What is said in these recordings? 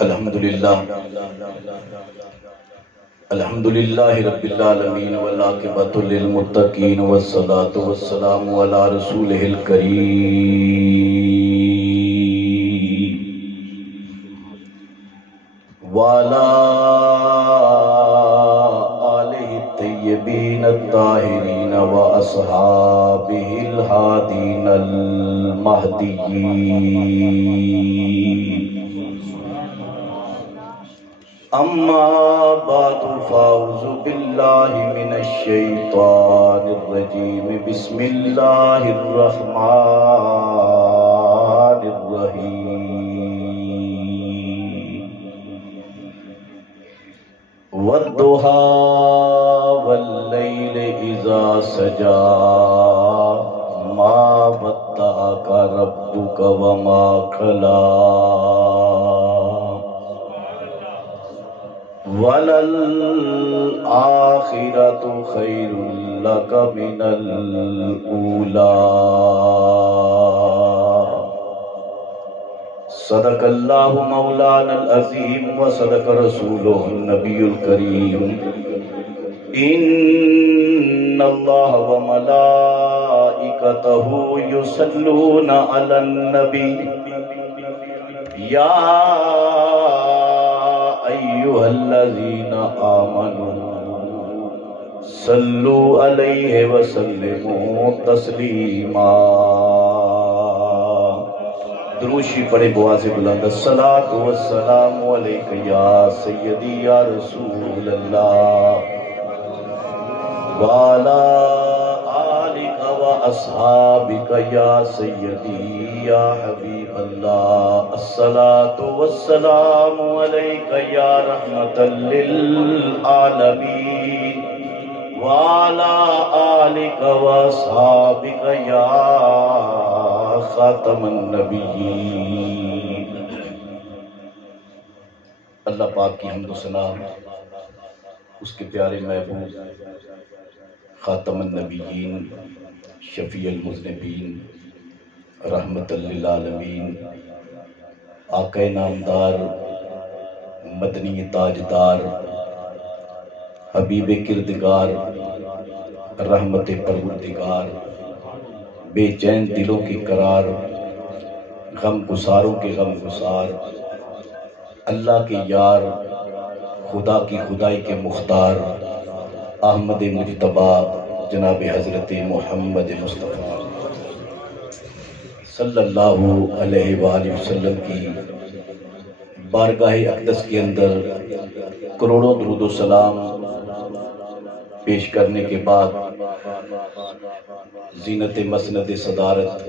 الحمدللہ الحمدللہ رب العالمین والعاقبۃ للمتقین والصلاۃ والسلام علی رسولہ الکریم وعلی آلہ الطیبین الطاہرین واصحابہ الہادین المہدیین اما بعد فاعوذ باللہ من الشیطان الرجیم بسم اللہ الرحمن الرحیم والضحی واللیل اذا سجا ما ودعک ربک وما قلی وَلَلْآخِرَةُ خَيْرٌ لَكَ مِنَ الْأُولَى صدق اللہ مولانا العظیم وصدق رسولہ النبی الکریم ان اللہ وملائکتہ یصلون علی النبی یا ایھا الذین آمنوا صلوا علیہ وسلموا تسلیما دروشی پڑھے بواز بلند الصلاۃ والسلام علیک یا سیدی یا رسول اللہ وعلی آلک واصحابک یا سیدی یا حبیب اللہ الصلاۃ والسلام علیک یا رحمۃ للعالمین وعلی آلک واصحابک یا خاتم النبیین۔ اللہ پاک کی حمد و ثنا اس کے پیارے محبوب خاتم النبیین شفیع المذنبین رحمت للعالمین آقا نامدار مدنی تاجدار حبیب کردگار رحمت پروردگار بے چین دلوں کی قرار غم گساروں کے غم گسار اللہ کے یار خدا کی خدائی کے مختار احمد مجتبیٰ جناب حضرت محمد مصطفیٰ صلی اللہ علیہ وآلہ وسلم کی بارگاہ اقدس کے اندر کروڑوں درود و سلام پیش کرنے کے بعد زینت مسند صدارت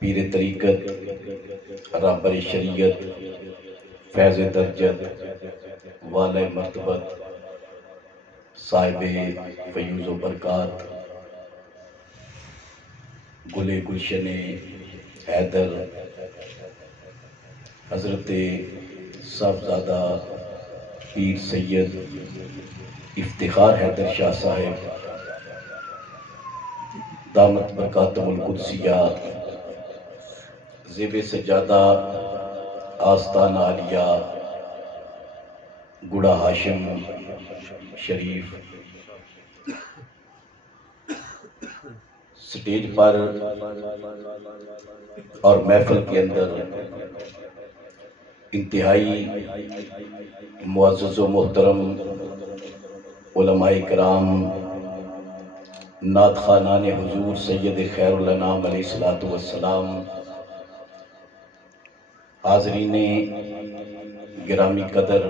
پیر طریقت رہبر شریعت فیض درجت والہ مرتبت صاحب فیوز و برکات گلے گلشن حیدر حضرت صاحبزادہ پیر سید افتخار حیدر شاہ صاحب دامت برکاتہم القدسیہ زیب سجادہ آستان عالیہ گڑا ہاشم شریف سٹیج پر اور محفل کے اندر انتہائی معزز و محترم علماء کرام نعت خوانان حضور سید خیر الانام علیہ السلام حاضرین گرامی قدر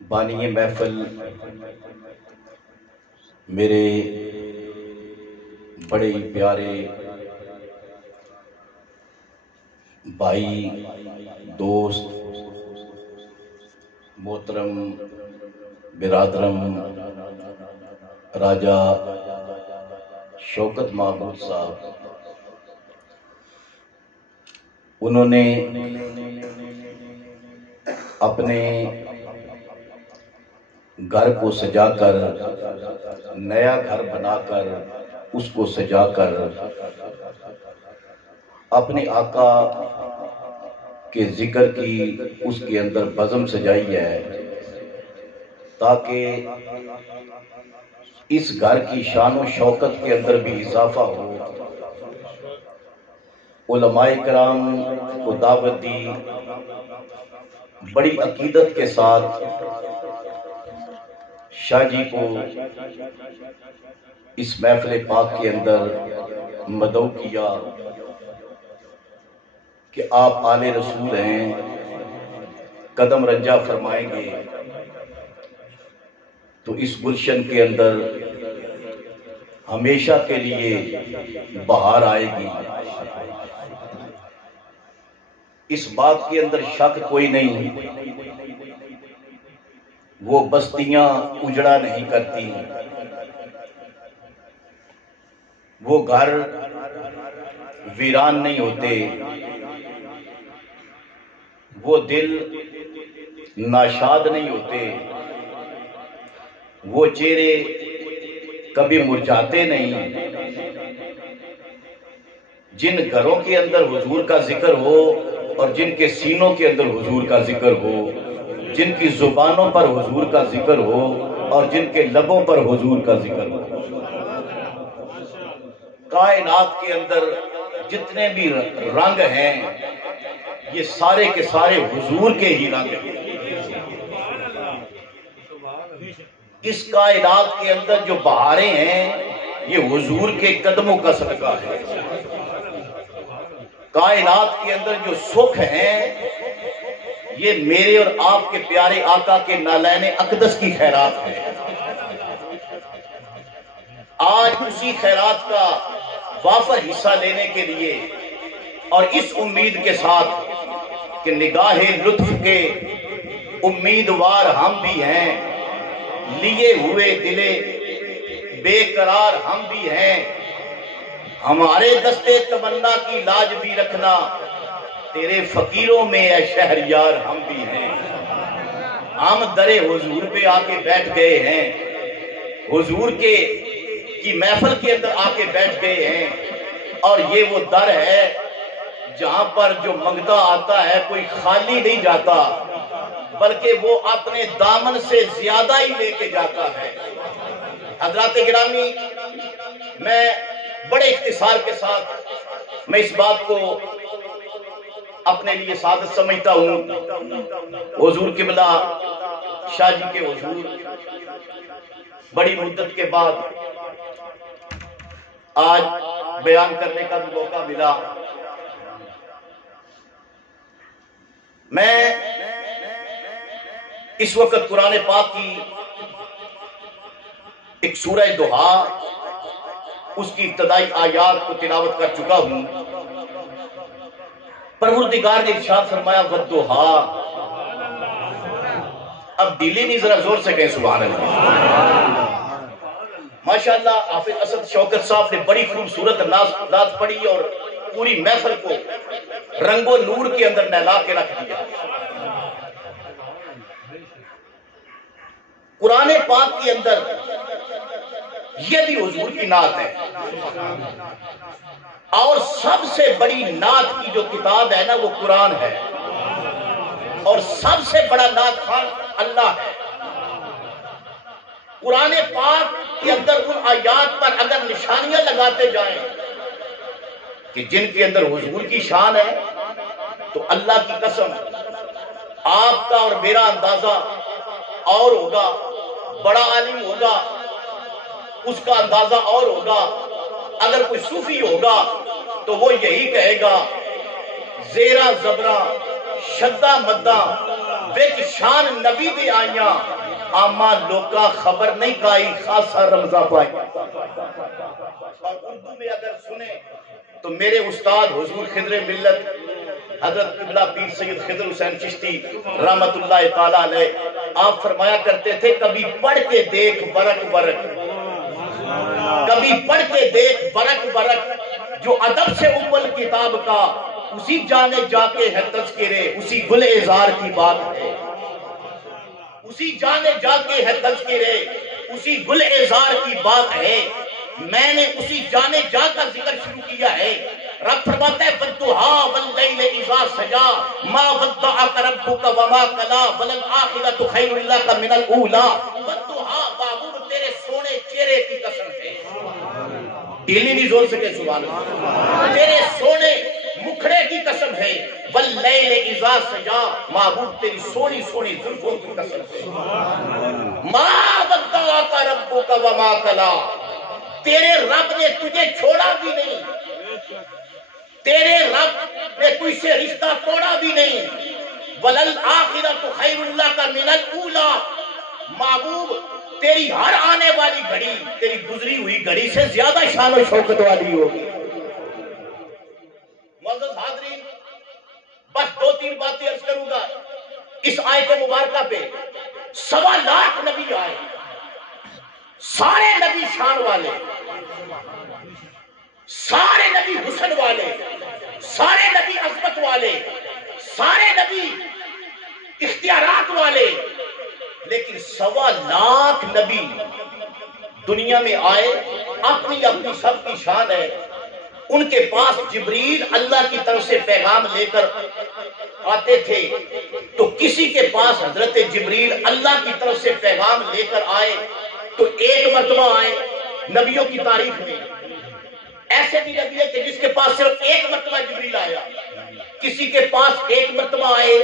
بانی محفل میرے بڑے پیارے بھائی دوست محترم برادرم راجہ شوکت محمود صاحب انہوں نے اپنے گھر کو سجا کر نیا گھر بنا کر اس کو سجا کر اپنے آقا کے ذکر کی اس کے اندر بزم سجائی ہے تاکہ اس گھر کی شان و شوکت کے اندر بھی اضافہ ہو۔ علماء کرام کو دعوت دی، بڑی عقیدت کے ساتھ شاہ جی کو اس محفل پاک کے اندر مدعو کیا کہ آپ آل رسول ہیں، قدم رنجہ فرمائیں گے تو اس گلشن کے اندر ہمیشہ کے لیے بہار آئے گی۔ اس بات کے اندر شک کوئی نہیں، وہ بستیاں اجڑا نہیں کرتی، وہ گھر ویران نہیں ہوتے، وہ دل ناشاد نہیں ہوتے، وہ چہرے کبھی مرجھاتے نہیں۔ جن گھروں کے اندر حضور کا ذکر ہو اور جن کے سینوں کے اندر حضور کا ذکر ہو، جن کی زبانوں پر حضور کا ذکر ہو اور جن کے لبوں پر حضور کا ذکر ہو، کائنات کے اندر جتنے بھی رنگ ہیں یہ سارے کے سارے حضور کے ہی رنگ ہیں۔ اس کائنات کے اندر جو بہاریں ہیں یہ حضور کے قدموں کا صدقہ ہے۔ کائنات کے اندر جو سکھ ہیں یہ میرے اور آپ کے پیارے آقا کے نالین اقدس کی خیرات ہے۔ آج اسی خیرات کا وافر حصہ لینے کے لیے اور اس امید کے ساتھ کہ نگاہ لطف کے امیدوار ہم بھی ہیں، لیے ہوئے دلے بے قرار ہم بھی ہیں، ہمارے دستے تمنا کی لاج بھی رکھنا، تیرے فقیروں میں اے شہریار ہم بھی ہیں۔ ہم در حضور پہ آ کے بیٹھ گئے ہیں، حضور کی محفل کے اندر آ کے بیٹھ گئے ہیں، اور یہ وہ در ہے جہاں پر جو منگتا آتا ہے کوئی خالی نہیں جاتا بلکہ وہ اپنے دامن سے زیادہ ہی لے کے جاتا ہے۔ حضرات گرامی، میں بڑے اختصار کے ساتھ میں اس بات کو اپنے لیے سعادت سمجھتا ہوں۔ حضور قبلہ شاہ جی کے حضور بڑی مدت کے بعد آج بیان کرنے کا بھی موقع ملا۔ میں اس وقت قرآن پاک کی ایک سورہ دوحا اس کی ابتدائی آیات کو تلاوت کر چکا ہوں۔ پروردگار نے ارشاد فرمایا والدوحا۔ اب دلی نہیں، ذرا زور سے کہیں سبحان اللہ۔ ماشاءاللہ حافظ اسد شوکت صاحب نے بڑی خوبصورت نعت پڑھی اور پوری محفل کو رنگ و نور کے اندر نہلا کے رکھ دیا۔ قرآن پاک کے اندر یہ بھی حضور کی نعت ہے، اور سب سے بڑی نعت کی جو کتاب ہے نا وہ قرآن ہے، اور سب سے بڑا نعت خان اللہ ہے۔ قرآن پاک کے اندر ان آیات پر اگر نشانیاں لگاتے جائیں کہ جن کے اندر حضور کی شان ہے تو اللہ کی قسم آپ کا اور میرا اندازہ اور ہوگا، بڑا عالم ہوگا اس کا اندازہ اور ہوگا۔ اگر کوئی صوفی ہوگا تو وہ یہی کہے گا زیرہ زبرہ شدہ مدہ وچ شان نبی دے آئیاں، آما لوکا خبر نہیں کائی خاصا رمضہ پائی۔ اور اردو میں اگر سنیں تو میرے استاد حضور خضر ملت حضرت قبلہ پیر سید خضر حسین چشتی رحمت اللہ تعالیٰ علیہ، آپ فرمایا کرتے تھے کبھی پڑھ کے دیکھ برک برک، کبھی پڑھ کے دیکھ برک برک، جو ادب سے اول کتاب کا اسی جانے جا کے ہے تذکرے، اسی گل اظہار کی بات ہے، اسی جانے جا کے ہے تذکرے، اسی گل اظہار کی بات ہے۔ میں نے اسی جانے جا کا ذکر شروع کیا ہے رب فرماتا ہے والضحا واللیل اذا سجا ما ودعک ربک وما قلا وللآخرۃ خیر لک من الاولی والضحا بابو تیرے سونے چہرے کی قسم ہے دلی نہیں زور سکے سبحان اللہ تیرے سونے مکھڑے کی قسم ہے واللیل اذا سجا محبوب تیری سونی سونی زلفوں کی قسم ہے ما ودعک ربک وما قلا تیرے رب نے تجھے چھوڑا بھی نہیں تیرے رب نے تجھ سے رشتہ توڑا بھی نہیں وَلَلْآخِرَةُ خَيْرٌ لَكَ مِنَ الْأُولَى محبوب تیری ہر آنے والی گھڑی تیری گزری ہوئی گھڑی سے زیادہ شان و شوکت والی ہوگی معزز حاضرین بس 2-3 باتیں عرض کروں گا اس آیت مبارکہ پہ 1.25 لاکھ نبی آئے سارے نبی شان والے سارے نبی حسن والے سارے نبی عظمت والے سارے نبی اختیارات والے لیکن 1.25 لاکھ نبی دنیا میں آئے اپنی اپنی سب کی شان ہے ان کے پاس جبریل اللہ کی طرف سے پیغام لے کر آتے تھے تو کسی کے پاس حضرت جبریل اللہ کی طرف سے پیغام لے کر آئے تو 1 مرتبہ آئے نبیوں کی تاریخ میں ایسے بھی نبی ہے کہ جس کے پاس صرف 1 مرتبہ جبریل آیا کسی کے پاس 1 مرتبہ آئے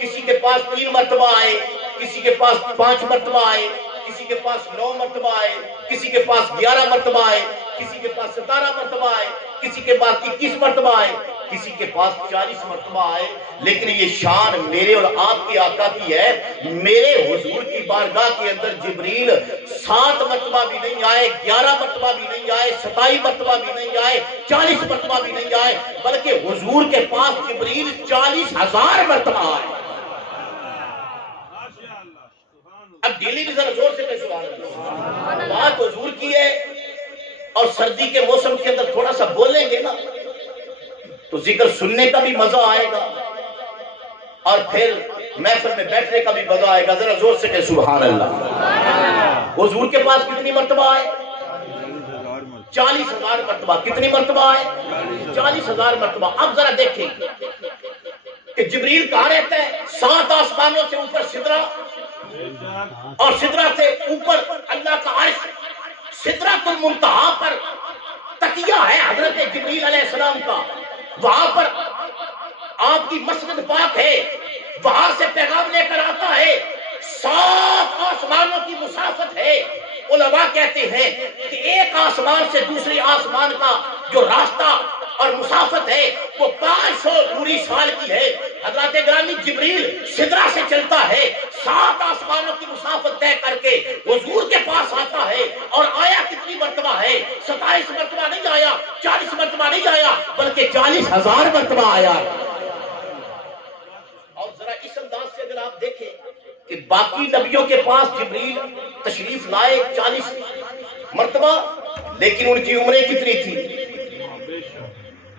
کسی کے پاس 3 مرتبہ آئے کسی کے پاس 5 مرتبہ آئے کسی کے پاس 9 مرتبہ آئے کسی کے پاس 11 مرتبہ آئے کسی کے پاس 17 مرتبہ آئے کسی کے پاس 21 مرتبہ آئے کسی کے پاس 40 مرتبہ آئے لیکن یہ شان میرے اور آپ کے آقا کی ہے میرے حضور کی بارگاہ کے اندر جبریل 7 مرتبہ بھی نہیں آئے 11 مرتبہ بھی نہیں آئے 27 مرتبہ بھی نہیں آئے 40 مرتبہ بھی نہیں آئے بلکہ حضور کے پاس جبریل 40,000 مرتبہ آئے اب ڈیلی بھی ذرا زور سے کہ سبحان اللہ بات حضور کی ہے اور سردی کے موسم کے اندر تھوڑا سا بولیں گے نا تو ذکر سننے کا بھی مزہ آئے گا اور پھر محفل میں بیٹھنے کا بھی مزہ آئے گا ذرا زور سے کہ سبحان اللہ حضور کے پاس کتنی مرتبہ آئے 40,000 مرتبہ کتنی مرتبہ آئے 40,000 مرتبہ اب ذرا دیکھیں کہ جبریل کہاں رہتا ہے 7 آسمانوں سے اوپر سدرہ اور سدرہ سے اوپر اللہ کا عرش سدرۃ المنتہا پر تکیہ ہے حضرت جبریل علیہ السلام کا وہاں پر آپ کی مسجد پاک ہے وہاں سے پیغام لے کر آتا ہے 7 آسمانوں کی مسافت ہے علماء کہتے ہیں کہ ایک آسمان سے دوسری آسمان کا جو راستہ اور مسافت ہے وہ 500 نوری سال کی ہے حضرت گرامی جبریل سدرہ سے چلتا ہے 7 آسمانوں کی مسافت طے کر کے حضور کے پاس آتا ہے اور آیا کتنی مرتبہ ہے 27 مرتبہ نہیں آیا 40 مرتبہ نہیں آیا بلکہ 40,000 مرتبہ آیا اور ذرا اس انداز سے اگر آپ دیکھیں کہ باقی نبیوں کے پاس جبریل تشریف لائے 40 مرتبہ لیکن ان کی عمریں کتنی تھی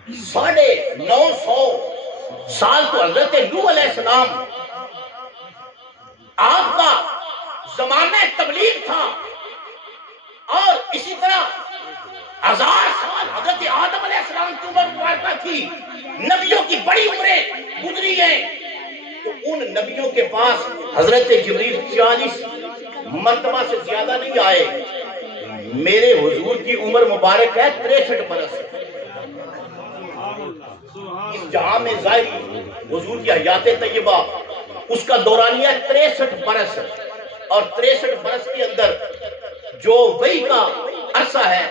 950 سال تو حضرت نوح علیہ السلام آپ کا زمانہ تبلیغ تھا اور اسی طرح 1000 سال حضرت آدم علیہ السلام کی عمر مبارکہ تھی نبیوں کی بڑی عمریں گزری ہیں تو ان نبیوں کے پاس حضرت جبریل 40 مرتبہ سے زیادہ نہیں آئے میرے حضور کی عمر مبارک ہے 63 برس اس جہاں میں ظاہری حضور کی حیات طیبہ اس کا دورانیہ 63 برس اور 63 برس کے اندر جو وحی کا عرصہ ہے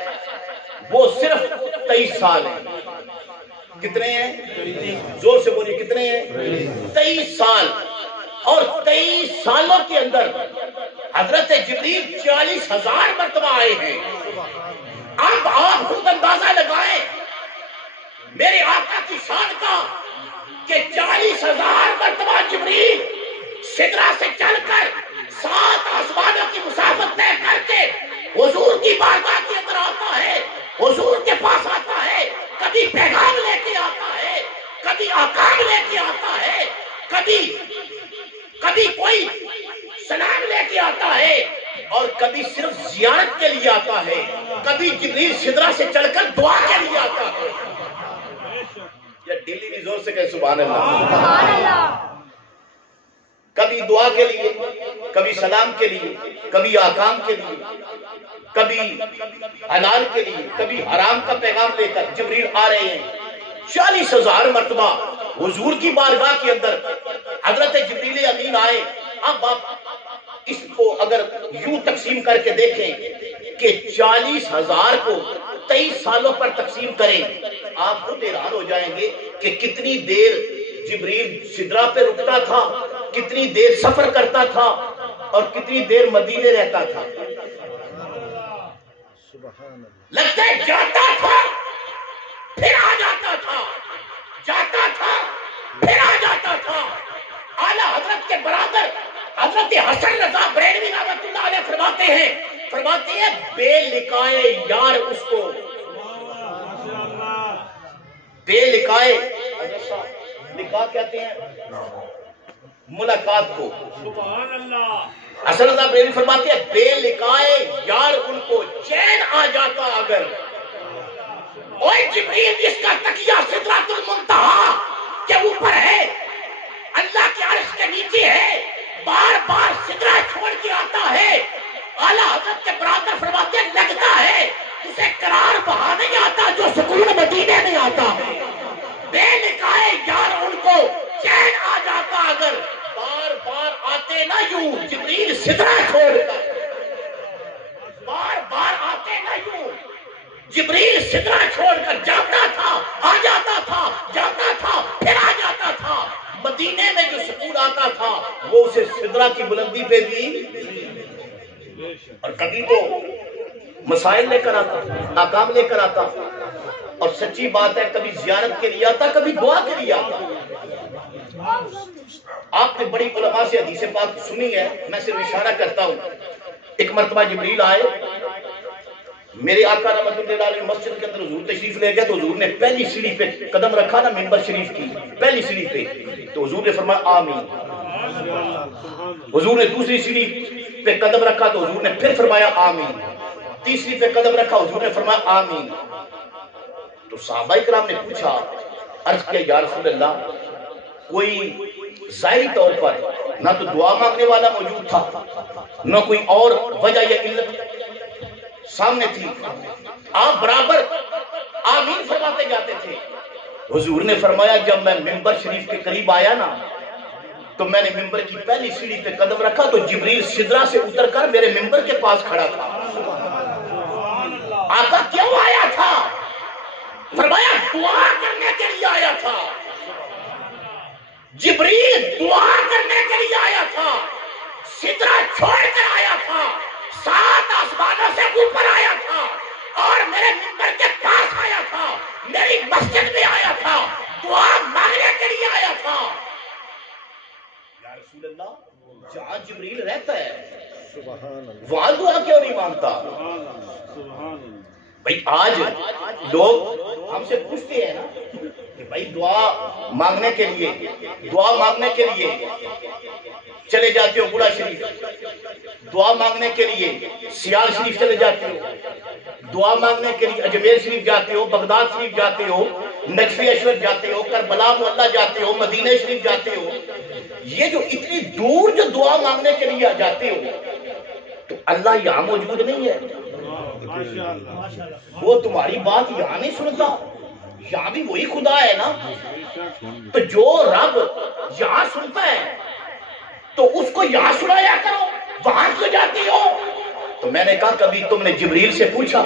وہ صرف 23 سال ہے کتنے ہیں زور سے بولیے کتنے ہیں 23 سال اور 23 سالوں کے اندر حضرت جبریل 40,000 مرتبہ آئے ہیں اب آپ خود اندازہ لگائیں میرے آقا کی شان کا کہ 40,000 مرتبہ جبریل سدرہ سے چل کر 7 آسمانوں کی مسافت طے کر کے حضور کی بارگاہ کے اندر آتا ہے حضور کے پاس آتا ہے کبھی پیغام لے کے آتا ہے کبھی احکام لے کے آتا ہے کبھی کوئی سلام لے کے آتا ہے اور کبھی صرف زیارت کے لیے آتا ہے کبھی جبریل سدرہ سے چل کر دعا کے لیے آتا ہے یا ڈیلی بھی زور سے کہے سبحان اللہ. کبھی دعا کے لیے، کبھی سلام کے لیے، کبھی آکام کے لیے، کبھی حلال کے لیے، کبھی حرام کا پیغام لے کر جبریل آ رہے ہیں. 40,000 مرتبہ حضور کی بارگاہ کے اندر حضرت جبریل امین آئے. اب آپ اس کو اگر یوں تقسیم کر کے دیکھیں کہ 40,000 کو 23 سالوں پر تقسیم کریں، آپ خود حیران ہو جائیں گے کہ کتنی دیر جبریل سدرہ پہ رکتا تھا، کتنی دیر سفر کرتا تھا اور کتنی دیر مدینے رہتا تھا. لگتا ہے جاتا تھا پھر آ جاتا تھا، جاتا تھا پھر آ جاتا تھا. اعلیٰ حضرت کے برادر حضرت حسن رضا بریلوی رحمۃ اللہ علیہ فرماتے ہیں بے لکائے یار اس کو، بے لکائے، لکا کہتے ہیں ملاقات کو. سبحان اللہ. حسن رضا بریلوی فرماتے ہیں بے لکائے یار ان کو چین آ جاتا اگر. اوہ جبریل جس کا تکیہ سدرۃ المنتہا کے اوپر ہے، اللہ کے عرش کے نیچے ہے، بار بار سدرہ چھوڑ کے آتا ہے. اعلیٰ حضرت کے برادر فرماتے ہیں لگتا ہے اسے قرار وہاں نہیں آتا جو سکون مدینے میں آتا ہے. بے لکھائے یار ان کو چین آ جاتا اگر بار بار آتے نہ یوں جبریل سدرہ چھوڑ کر، بار بار آتے نہ یوں جبریل سدرہ چھوڑ کر جاتا تھا، آ جاتا تھا، جاتا تھا پھر آ جاتا تھا. مدینے میں جو سکون آتا تھا وہ اسے سدرہ کی بلندی پہ بھی، اور کبھی تو مسائل لے کر آتا، ناکام لے کر آتا، اور سچی بات ہے کبھی زیارت کے لیے آتا، کبھی دعا کے لیے آتا. آپ نے بڑی علماء سے حدیث پاک سنی ہے، میں صرف اشارہ کرتا ہوں. ایک مرتبہ جبریل آئے، میرے آقا رحمۃ اللہ علیہ مسجد کے اندر حضور تشریف لے گئے تو حضور نے پہلی سیڑھی پہ قدم رکھا نا ممبر شریف کی پہلی سیڑھی پہ، تو حضور نے فرمایا آمین. حضور نے دوسری سیڑھی پہ قدم رکھا تو حضور نے پھر فرمایا آمین. تیسری پہ قدم رکھا حضور نے فرمایا آمین. تو صحابہ کرام نے پوچھا، عرض کیا یا رسول اللہ، کوئی ظاہری طور پر نہ تو دعا مانگنے والا موجود تھا، نہ کوئی اور وجہ یا علت سامنے تھی، آپ برابر آمین فرماتے جاتے تھے. حضور نے فرمایا جب میں ممبر شریف کے قریب آیا نا تو میں نے ممبر کی پہلی سیڑھی پہ قدم رکھا تو جبریل سدرہ سے اتر کر میرے ممبر کے پاس کھڑا تھا. آقا کیوں آیا تھا؟ فرمایا دعا کرنے کے لیے آیا تھا. جبریل دعا کرنے کے لیے آیا تھا، سدرہ چھوڑ کر آیا تھا، 7 آسمانوں سے اوپر آیا تھا اور میرے ممبر کے پاس آیا تھا، میری مسجد میں آیا تھا، دعا مانگنے کے لیے آیا تھا. یا رسول اللہ جہاں جبریل رہتا ہے وہاں دعا کیوں نہیں مانگتا؟ بھائی آج لوگ ہم سے پوچھتے ہیں نا کہ بھائی دعا مانگنے کے لیے چلے جاتے ہو بڑا شریف، دعا مانگنے کے لیے سیال شریف چلے جاتے ہو، دعا مانگنے کے لیے اجمیر شریف جاتے ہو، بغداد شریف جاتے ہو، نجفی اشرف جاتے ہو، کربلا معلیٰ جاتے ہو، مدینہ شریف جاتے ہو. یہ جو اتنی دور جو دعا مانگنے کے لیے جاتے ہو تو اللہ یہاں موجود نہیں ہے؟ وہ تمہاری بات یہاں نہیں سنتا؟ یہاں بھی وہی خدا ہے نا. تو جو رب یہاں سنتا ہے تو اس کو یہاں سنایا کرو، وہاں کیوں جاتی ہو؟ تو میں نے کہا کبھی تم نے جبریل سے پوچھا،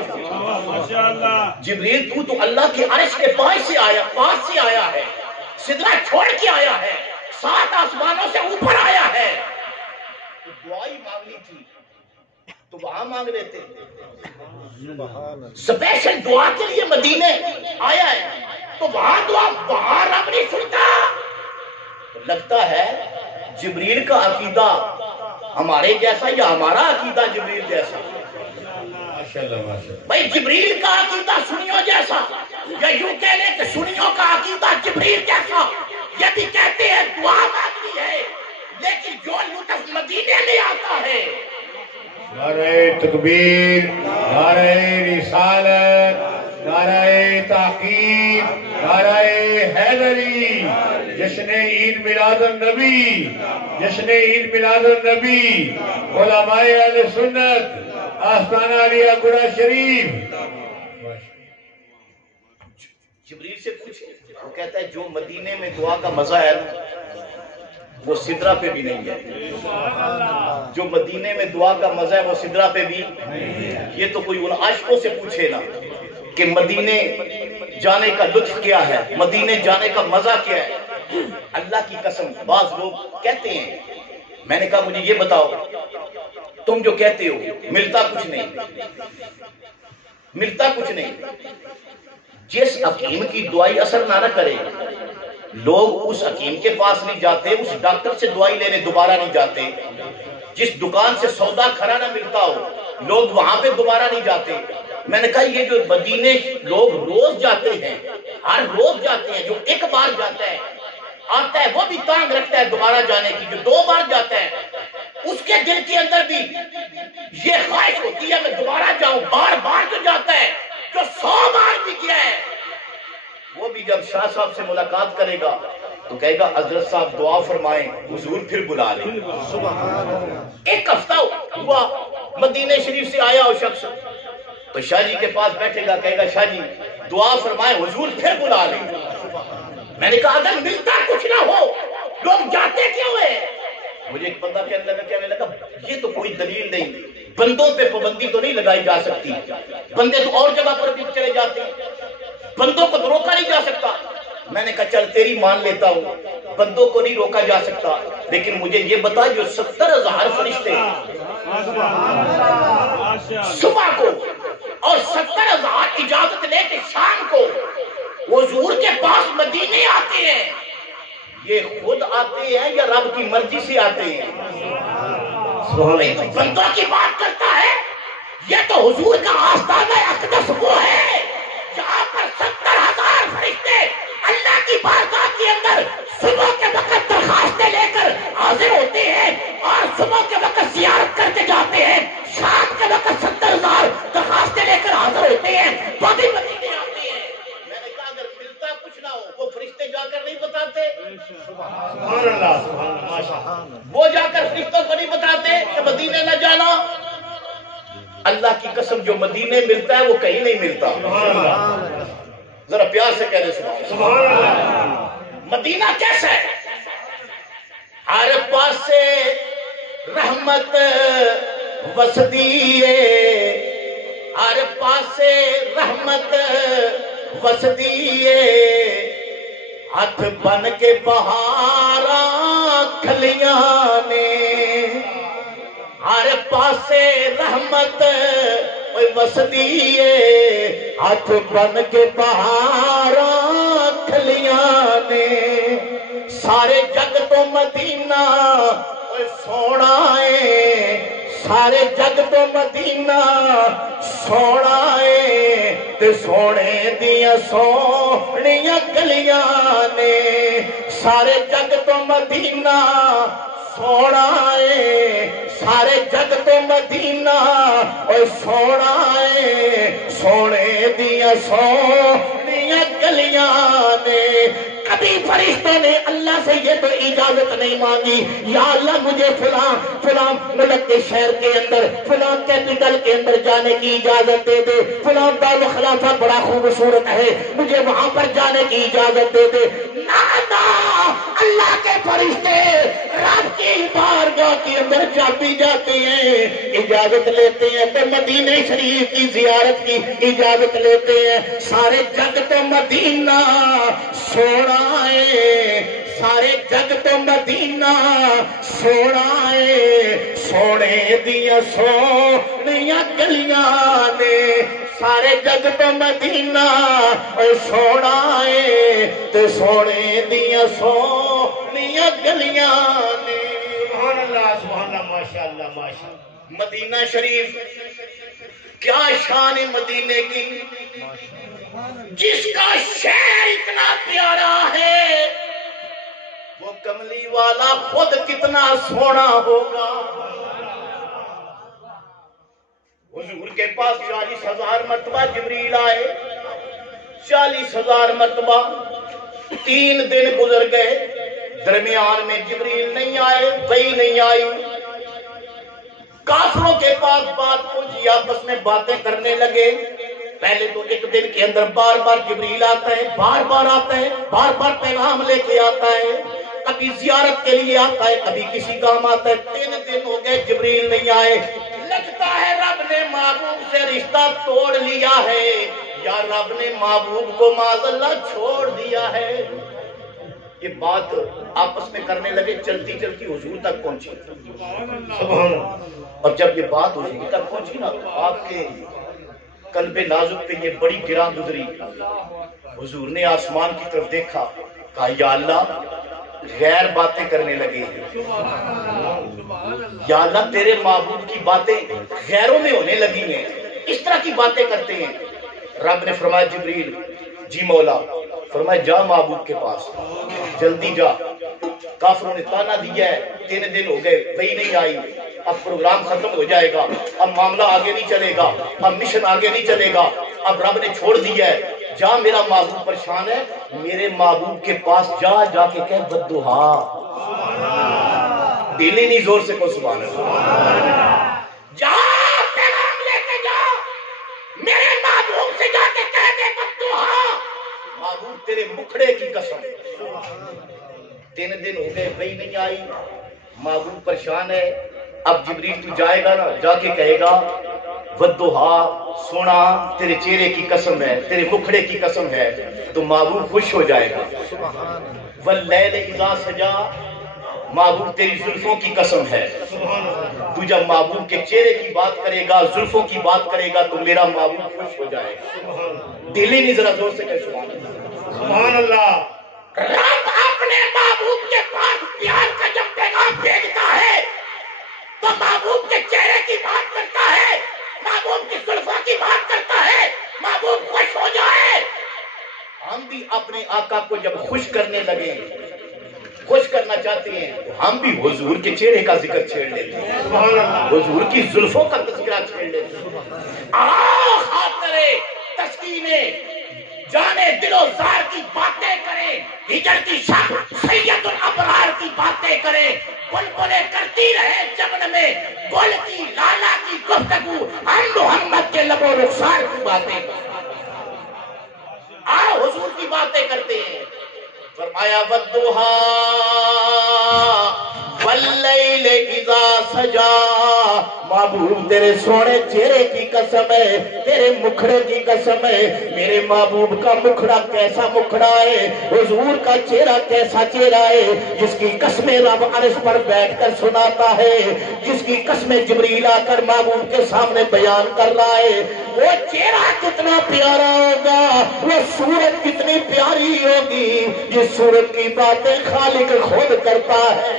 جبریل تو اللہ کے عرش کے پاس سے آیا ہے، سدرہ چھوڑ کے آیا ہے، 7 آسمانوں سے اوپر آیا ہے، تو دعائی مانگنی تھی تو وہاں مانگ لیتے. سپیشل دعا کے لیے مدینے آیا ہے تو وہاں دعا، وہاں رب نہیں سنتا. لگتا ہے جبریل کا عقیدہ ہمارے جیسا یا ہمارا عقیدہ جبریل جیسا؟ بھائی جبریل کا عقیدہ سنیوں جیسا یا یوں کہہ لیں کہ سنیوں کا عقیدہ جبریل جیسا؟ یہ بھی کہتے ہیں دعا مانگنی ہے لیکن جو لطف مدینے میں آتا ہے. نعرہ تکبیر، نعرہ رسالت، نعرہ تحقیق، نعرہ حیدری، جشن عید میلاد النبی، جشن عید میلاد النبی، علماء اہل سنت، آستانہ علیہ گڑا شریف۔ جبریل سے پوچھے، وہ کہتا ہے جو مدینے میں دعا کا مزہ ہے نا وہ سدرا پہ بھی نہیں ہے۔ جو مدینے میں دعا کا مزہ ہے وہ سدرا پہ بھی۔ یہ تو کوئی ان عاشقوں سے پوچھے نا کہ مدینے جانے کا لطف کیا ہے، مدینے جانے کا مزہ کیا ہے۔ اللہ کی قسم بعض لوگ کہتے ہیں، میں نے کہا مجھے یہ بتاؤ تم جو کہتے ہو ملتا کچھ نہیں، ملتا کچھ نہیں۔ جس حکیم کی دعائی اثر نہ کرے لوگ اس حکیم کے پاس نہیں جاتے، اس ڈاکٹر سے دوائی لینے دوبارہ نہیں جاتے، جس دکان سے سودا کھرا نہ ملتا ہو لوگ وہاں پہ دوبارہ نہیں جاتے۔ میں نے کہا یہ جو مدینے لوگ روز جاتے ہیں، ہر روز جاتے ہیں، جو ایک بار جاتا ہے آتا ہے وہ بھی تانگ رکھتا ہے دوبارہ جانے کی، جو دو بار جاتا ہے اس کے دل کے اندر بھی یہ خواہش ہوتی ہے میں دوبارہ جاؤں۔ بار بار جو جاتا ہے، جو 100 بار بھی گیا ہے، وہ بھی جب شاہ صاحب سے ملاقات کرے گا تو کہے گا حضرت صاحب دعا فرمائیں، حضور پھر بلا لیں۔ ایک ہفتہ ہوا مدینہ شریف سے آیا وہ شخص تو شاہ جی کے پاس بیٹھے گا، کہے گا شاہ جی دعا فرمائیں، حضور پھر بلا لیں۔ میں نے کہا اگر ملتا کچھ نہ ہو لوگ جاتے کیوں ہیں؟ مجھے ایک بندہ کہنے لگا یہ تو کوئی دلیل نہیں، بندوں پہ پابندی تو نہیں لگائی جا سکتی، بندے تو اور جگہ پر بھی چلے جاتے ہیں، بندوں کو تو روکا نہیں جا سکتا۔ میں نے کہا چل تیری مان لیتا ہوں، بندوں کو نہیں روکا جا سکتا، لیکن مجھے یہ بتا جو 70,000 فرشتے صبح کو اور 70,000 اجازت لے کے شام کو حضور کے پاس مدینے آتے ہیں، یہ خود آتے ہیں یا رب کی مرضی سے آتے ہیں؟ بندوں کی بات کرتا ہے، یہ تو حضور کا آستانہ اقدس وہ ہے جہاں پر 70,000 فرشتے اللہ کی بارگاہ کے اندر صبح کے وقت درخواستیں لے کر حاضر ہوتے ہیں اور صبح کے وقت زیارت کر کے جاتے ہیں، شام کے وقت 70,000 درخواستیں لے کر حاضر ہوتے ہیں، بڑی مدینے آتے ہیں۔ میں نے کہا اگر ملتا کچھ نہ ہو وہ فرشتے جا کر نہیں بتاتے؟ سبحان اللہ، سبحان اللہ، ماشاءاللہ۔ وہ جا کر فرشتوں کو نہیں بتاتے کہ مدینے نہ جانا؟ اللہ کی قسم جو مدینے ملتا ہے وہ کہیں نہیں ملتا۔ ذرا پیار سے کہہ دے سبحان اللہ۔ مدینہ کیسا ہے؟ ہر پاسے رحمت وسدی ہے، ہر پاسے رحمت وسدی ہے، ہاتھ بن کے بہاراں کھلیاں نے، ہر پاسے رحمت وسدی ہے، ہاتھ بن کے بہاراں کھلیاں نے، سارے جگ تو مدینہ سونا ہے، سارے جگ تو مدینہ سونا ہے، تے سونے دیاں سونیاں گلیاں نے، سارے جگ تو مدینہ سونا ہے، سارے جگ تو مدینہ سونا ہے، سونے دیاں سونیاں گلیاں نے۔ کبھی فرشتوں نے اللہ سے یہ تو اجازت نہیں مانگی یا اللہ مجھے فلاں ملک کے شہر کے اندر فلاں کیپٹل کے اندر جانے کی اجازت دے دے، فلاں دار خلافہ بڑا خوبصورت ہے مجھے وہاں پر جانے کی اجازت دے دے۔ نہ اللہ کے فرشتے رب کی بارگاہ کے اندر جب بھی جاتے ہیں اجازت لیتے ہیں تو مدینہ شریف کی زیارت کی اجازت لیتے ہیں۔ سارے جگ تو مدینہ سونا ہے، سارے جگ تو مدینہ سونا ہے، سونے دیاں سونیاں گلیاں نے، سارے جگ تو مدینہ سونا ہے تے سونے دیاں سونیاں گلیاں نے۔ سبحان اللہ، سبحان اللہ، ماشاءاللہ، ماشاءاللہ۔ مدینہ شریف کیا شان ہے مدینے کی، جس کا شہر اتنا پیارا ہے وہ کملی والا خود کتنا سونا ہوگا۔ حضور کے پاس 40,000 مرتبہ جبریل آئے، 40,000 مرتبہ 3 دن گزر گئے، درمیان میں جبریل نہیں آئے، وحی نہیں آئی۔ کافروں کے پاس بات پہنچی، آپس میں باتیں کرنے لگے۔ پہلے تو ایک دن کے اندر بار بار جبریل آتا ہے، بار بار آتا ہے، بار بار پیغام لے کے آتا ہے، کبھی زیارت کے لیے آتا ہے، کبھی کسی کام آتا ہے۔ 3 دن ہو گئے جبریل نہیں آئے۔ لگتا ہے رب نے محبوب سے رشتہ توڑ لیا ہے، یا رب نے محبوب کو معاذ اللہ چھوڑ دیا ہے۔ یہ بات آپس میں کرنے لگے، چلتی چلتی حضور تک پہنچی۔ سبحان اللہ۔ اور جب یہ بات حضور تک پہنچی نا، تو آپ کے قلب نازک پہ یہ بڑی گراں گزری۔ حضور نے آسمان کی طرف دیکھا، کہا یا اللہ، غیر باتیں کرنے لگے ہیں، یا اللہ تیرے محبوب کی باتیں غیروں میں ہونے لگی ہیں، اس طرح کی باتیں کرتے ہیں۔ رب نے فرمایا جبریل، جی مولا، فرمایا جا محبوب کے پاس، جلدی جا۔ کافروں نے تانا دیا ہے، 3 دن ہو گئے، وہی نہیں آئی، اب پروگرام ختم ہو جائے گا، اب معاملہ آگے نہیں چلے گا، اب مشن آگے نہیں چلے گا، اب رب نے چھوڑ دیا ہے۔ جا، میرا محبوب پریشان ہے، میرے محبوب کے پاس جا، جا کے کہہ بددعا۔ دل ہی نہیں، زور سے کو سبحان اللہ۔ جا، پیغام لے کے جا، میرے محبوب سے جا کے کہہ دے بددعا۔ محبوب تیرے مکھڑے کی قسم، 3 دن ہو گئے، وہی نہیں آئی، محبوب پریشان ہے۔ اب جبریل تو جائے گا نا، جا کے کہے گا ودہا، سونا تیرے چہرے کی قسم ہے، تیرے مکھڑے کی قسم ہے، تو محبوب خوش ہو جائے گا۔ واللیل اذا سجا، محبوب تیری زلفوں کی قسم ہے، تو جب محبوب کے چہرے کی بات کرے گا، زلفوں کی بات کرے گا، تو میرا محبوب خوش ہو جائے گا۔ دل ہی نہیں، ذرا زور سے کہ سبحان اللہ۔ سبحان اللہ۔ رب اپنے محبوب کے پاس پیار کا جب پیغام بھیجتا ہے تو محبوب کے چہرے کی بات کرتا ہے، محبوب کی زلفوں کی بات کرتا ہے، محبوب خوش ہو جائے۔ ہم بھی اپنے آقا کو جب خوش کرنے لگے، خوش کرنا چاہتے ہیں، تو ہم بھی حضور کے چہرے کا ذکر چھیڑ لیتے ہیں، حضور کی زلفوں کا تذکرہ چھیڑ لیتے ہیں۔ خاطر تسکینے جانے دل و زار کی باتیں کریں، ہجر کی شب سید الابرار کی باتیں کریں، بلبلیں کرتی رہے جبن میں گل کی لالا کی گفتگو، ہم محمد کے لب و رخسار کی باتیں کریں۔ حضور کی باتیں کرتے ہیں۔ فرمایا والضحا واللیل اذا سجا، محبوب تیرے سونے چہرے کی قسم ہے، تیرے مکھڑے کی قسم ہے، میرے محبوب کا مکھڑا کیسا مکھڑا ہے، حضور کا چہرہ کیسا چہرہ ہے، جس کی قسمیں رب عرش پر بیٹھ کر سناتا ہے، جس کی قسمیں جبریل آ کر محبوب کے سامنے بیان کر رہا ہے، وہ چہرہ کتنا پیارا ہوگا، وہ صورت کتنی پیاری ہوگی، جس صورت کی باتیں خالق خود کرتا ہے،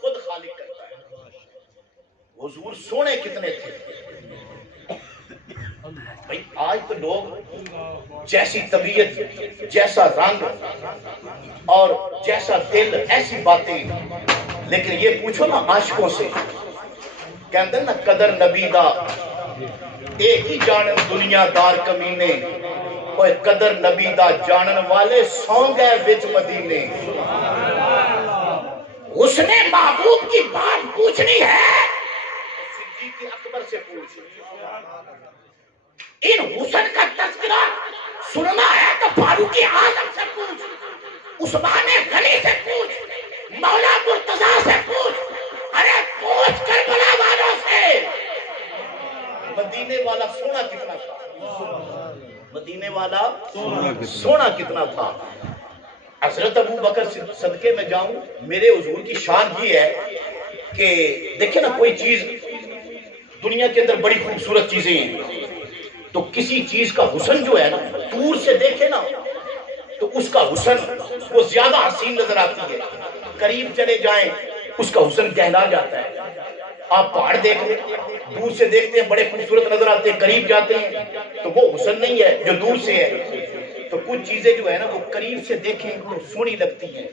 خود خالق کرتا ہے۔ حضور سونے کتنے تھے بھائی، آج تو لوگ جیسی طبیعت، جیسا رنگ اور جیسا دل، ایسی باتیں، لیکن یہ پوچھو نا عاشقوں سے، کہندے نا قدر نبی دا ایک ہی جانن دنیا دار کمینے، اوے قدر نبی دا جانن والے سو گئے وچ مدینے۔ اس نے محبوب کی بات پوچھنی ہے صدیق اکبر سے پوچھ، ان حسن کا تذکرہ سننا ہے تو فاروق اعظم سے پوچھ، عثمان غنی سے پوچھ، مولا مرتضیٰ سے پوچھ، ارے پوچھ کربلا والوں سے۔ مدینے والا سونا کتنا تھا، مدینے والا سونا کتنا تھا۔ حضرت ابو بکر صدقے میں جاؤں، میرے حضور کی شان یہ ہے کہ دیکھیں نا، کوئی چیز دنیا کے اندر بڑی خوبصورت چیزیں ہیں، تو کسی چیز کا حسن جو ہے نا، دور سے دیکھے نا تو اس کا حسن وہ زیادہ حسین نظر آتی ہے، قریب چلے جائیں اس کا حسن گہرا جاتا ہے۔ آپ پہاڑ دیکھ لیں، دور سے دیکھتے ہیں بڑے خوبصورت نظر آتے ہیں، قریب جاتے ہیں تو وہ حسن نہیں ہے جو دور سے ہے۔ تو کچھ چیزیں جو ہے نا وہ قریب سے دیکھیں تو سونی لگتی ہیں،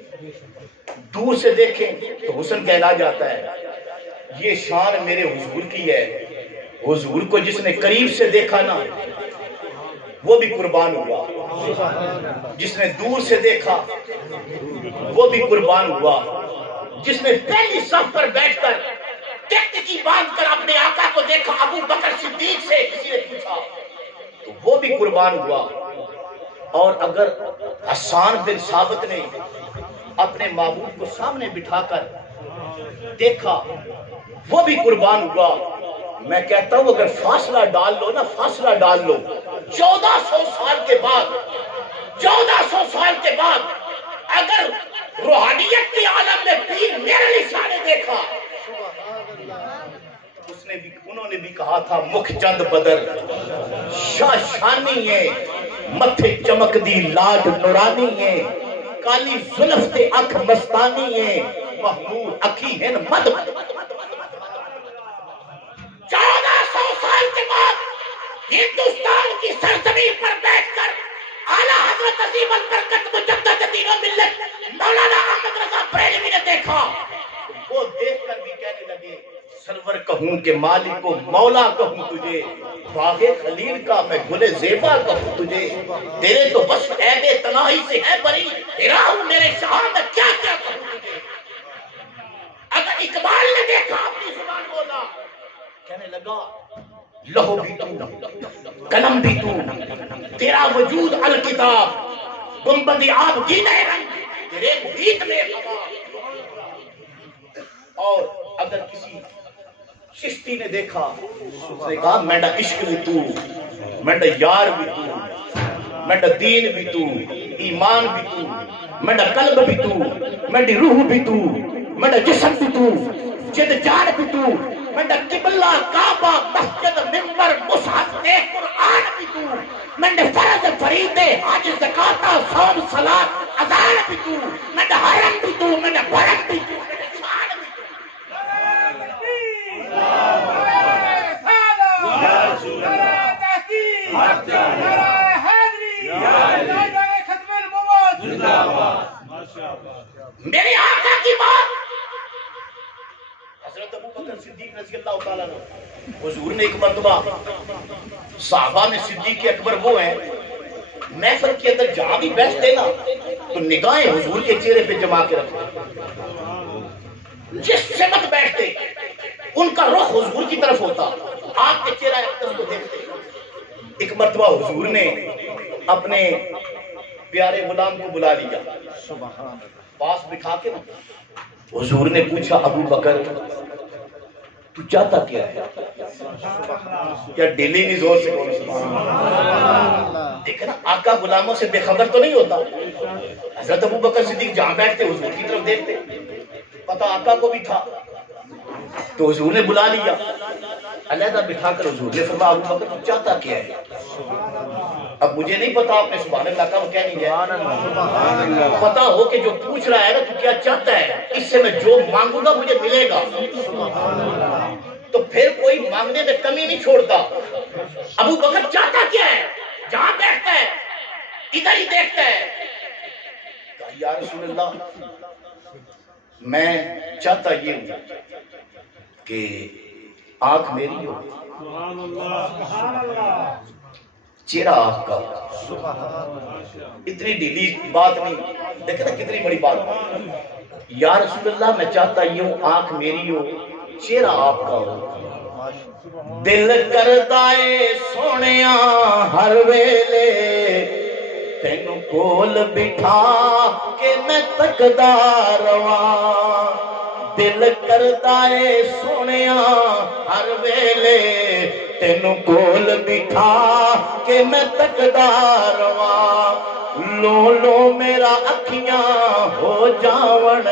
دور سے دیکھیں تو حسن گہرا جاتا ہے۔ یہ شان میرے حضور کی ہے حضور کو جس نے قریب سے دیکھا نا وہ بھی قربان ہوا، جس نے دور سے دیکھا وہ بھی قربان ہوا، جس نے پہلی صف پر بیٹھ کر ٹکٹکی باندھ کر اپنے آقا کو دیکھا، ابو بکر صدیق سے کسی نے پوچھا تو وہ بھی قربان ہوا۔ اور اگر حسان بن ثابت نے اپنے معبود کو سامنے بٹھا کر دیکھا وہ بھی قربان ہوا۔ میں کہتا ہوں اگر فاصلہ ڈال لو نا، فاصلہ ڈال لو، 1400 سال کے بعد، 1400 سال کے بعد اگر روحانیت کے عالم میں پیر میرے نشانے دیکھا، انہوں نے بھی کہا تھا مکھ چند بدر شاہ شانی ہے، متھے چمک دی لاڈ نورانی ہے، کالی زلف تے اکھ مستانی ہے، محمود اکھی ہیں مد۔ 1400 سال کے بعد ہندوستان کی سرزمین پر بیٹھ کر اعلیٰ حضرت عظیم البرکت مجدد دین و ملت مولانا احمد رضا بریلوی نے دیکھا، وہ دیکھ کر بھی کہنے لگے سرور کہوں کہ مالک و مولا کہوں تجھے، باغ خلیل کا میں گل زیبا کہوں تجھے، تیرے تو بس عیب تناہی سے ہے بری، ہوں میرے شاہ میں کیا کیا کہوں تجھے۔ اگر اقبال نے دیکھا اپنی زبان بولا، کہنے لگا لہو بھی تو قلم بھی تو، تیرا وجود الکتاب، گنبد آب کی نئے رنگ تیرے محیط میں ہوا۔ اور اگر کسی چشتی نے دیکھا اس نے کہا میڈا عشق بھی تو، میڈا یار بھی تو، میڈا دین بھی تو، ایمان بھی تو، میڈا قلب بھی تو، میڈی روح بھی تو، میڈا جسم بھی تو، جد جان بھی تو، میڈا قبلہ کعبہ مسجد منبر مصحف قرآن بھی تو، میڈا فرض فریضے حج زکات صوم صلاۃ اذان بھی تو، میڈا حرم بھی تو، میڈا بھرم بھی تو، میرے آقا کی بات حضرت ابو بکر صدیق رضی اللہ تعالیٰ عنہ، حضور نے ایک مرتبہ صحابہ میں صدیق اکبر وہ ہیں محفل کے اندر جہاں بھی بیٹھتے نا تو نگاہیں حضور کے چہرے پہ جما کے رکھتے، جس سمت بیٹھتے ان کا رخ حضور کی طرف ہوتا، آپ کے چہرہ اقدس کو دیکھتے۔ ایک مرتبہ حضور نے اپنے پیارے غلام کو بلا لیا، پاس بٹھا کے حضور نے پوچھا ابو بکر تو چاہتا کیا ہے؟ کیا ڈیلی نہیں زور سے کون سبحان؟ دیکھیں نا آقا غلاموں سے بے خبر تو نہیں ہوتا۔ حضرت ابو بکر صدیق جہاں بیٹھتے حضور کی طرف دیکھتے، پتہ آقا کو بھی تھا، تو حضور نے بلا لیا، علیحدہ بٹھا کر حضور نے فرمایا ابو بکر تو چاہتا کیا ہے؟ اب مجھے نہیں پتا آپ نے سبحان اللہ کا وہ کہہ نہیں ہے، پتا ہو کہ جو پوچھ رہا ہے نا تو کیا چاہتا ہے، اس سے میں جو مانگوں گا مجھے ملے گا، تو پھر کوئی مانگنے میں کمی نہیں چھوڑتا۔ ابو بکر چاہتا کیا ہے؟ جہاں بیٹھتا ہے ادھر ہی دیکھتا ہے، کہا یا رسول اللہ میں چاہتا یہ ہوں کہ آنکھ میری ہو، چہرہ آپ کا، اتنی ڈھیلی بات نہیں، دیکھیں نا کتنی بڑی بات۔ یا رسول اللہ میں چاہتا یہ ہوں آنکھ میری ہو، چہرہ آپ کا ہو، دل کردا اے سونیا ہر ویلے تینوں کول بٹھا کے میں تکدا رواں، دل کردا اے سونیا ہر ویلے تینوں کول بٹھا کے میں تکدا رواں، لو لو میرا اکھیاں ہو جاون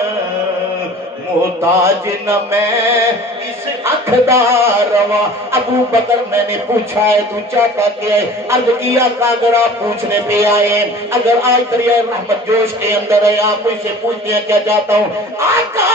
محتاج نہ میں اس اکھ دا رواں۔ ابو بکر میں نے پوچھا ہے تو چاہتا کیا ہے؟ عرض کیا کہ اگر آپ پوچھنے پہ آئے، اگر آج دریائے رحمت جوش کے اندر ہے، آپ مجھ سے پوچھتے ہیں کیا چاہتا ہوں؟ آقا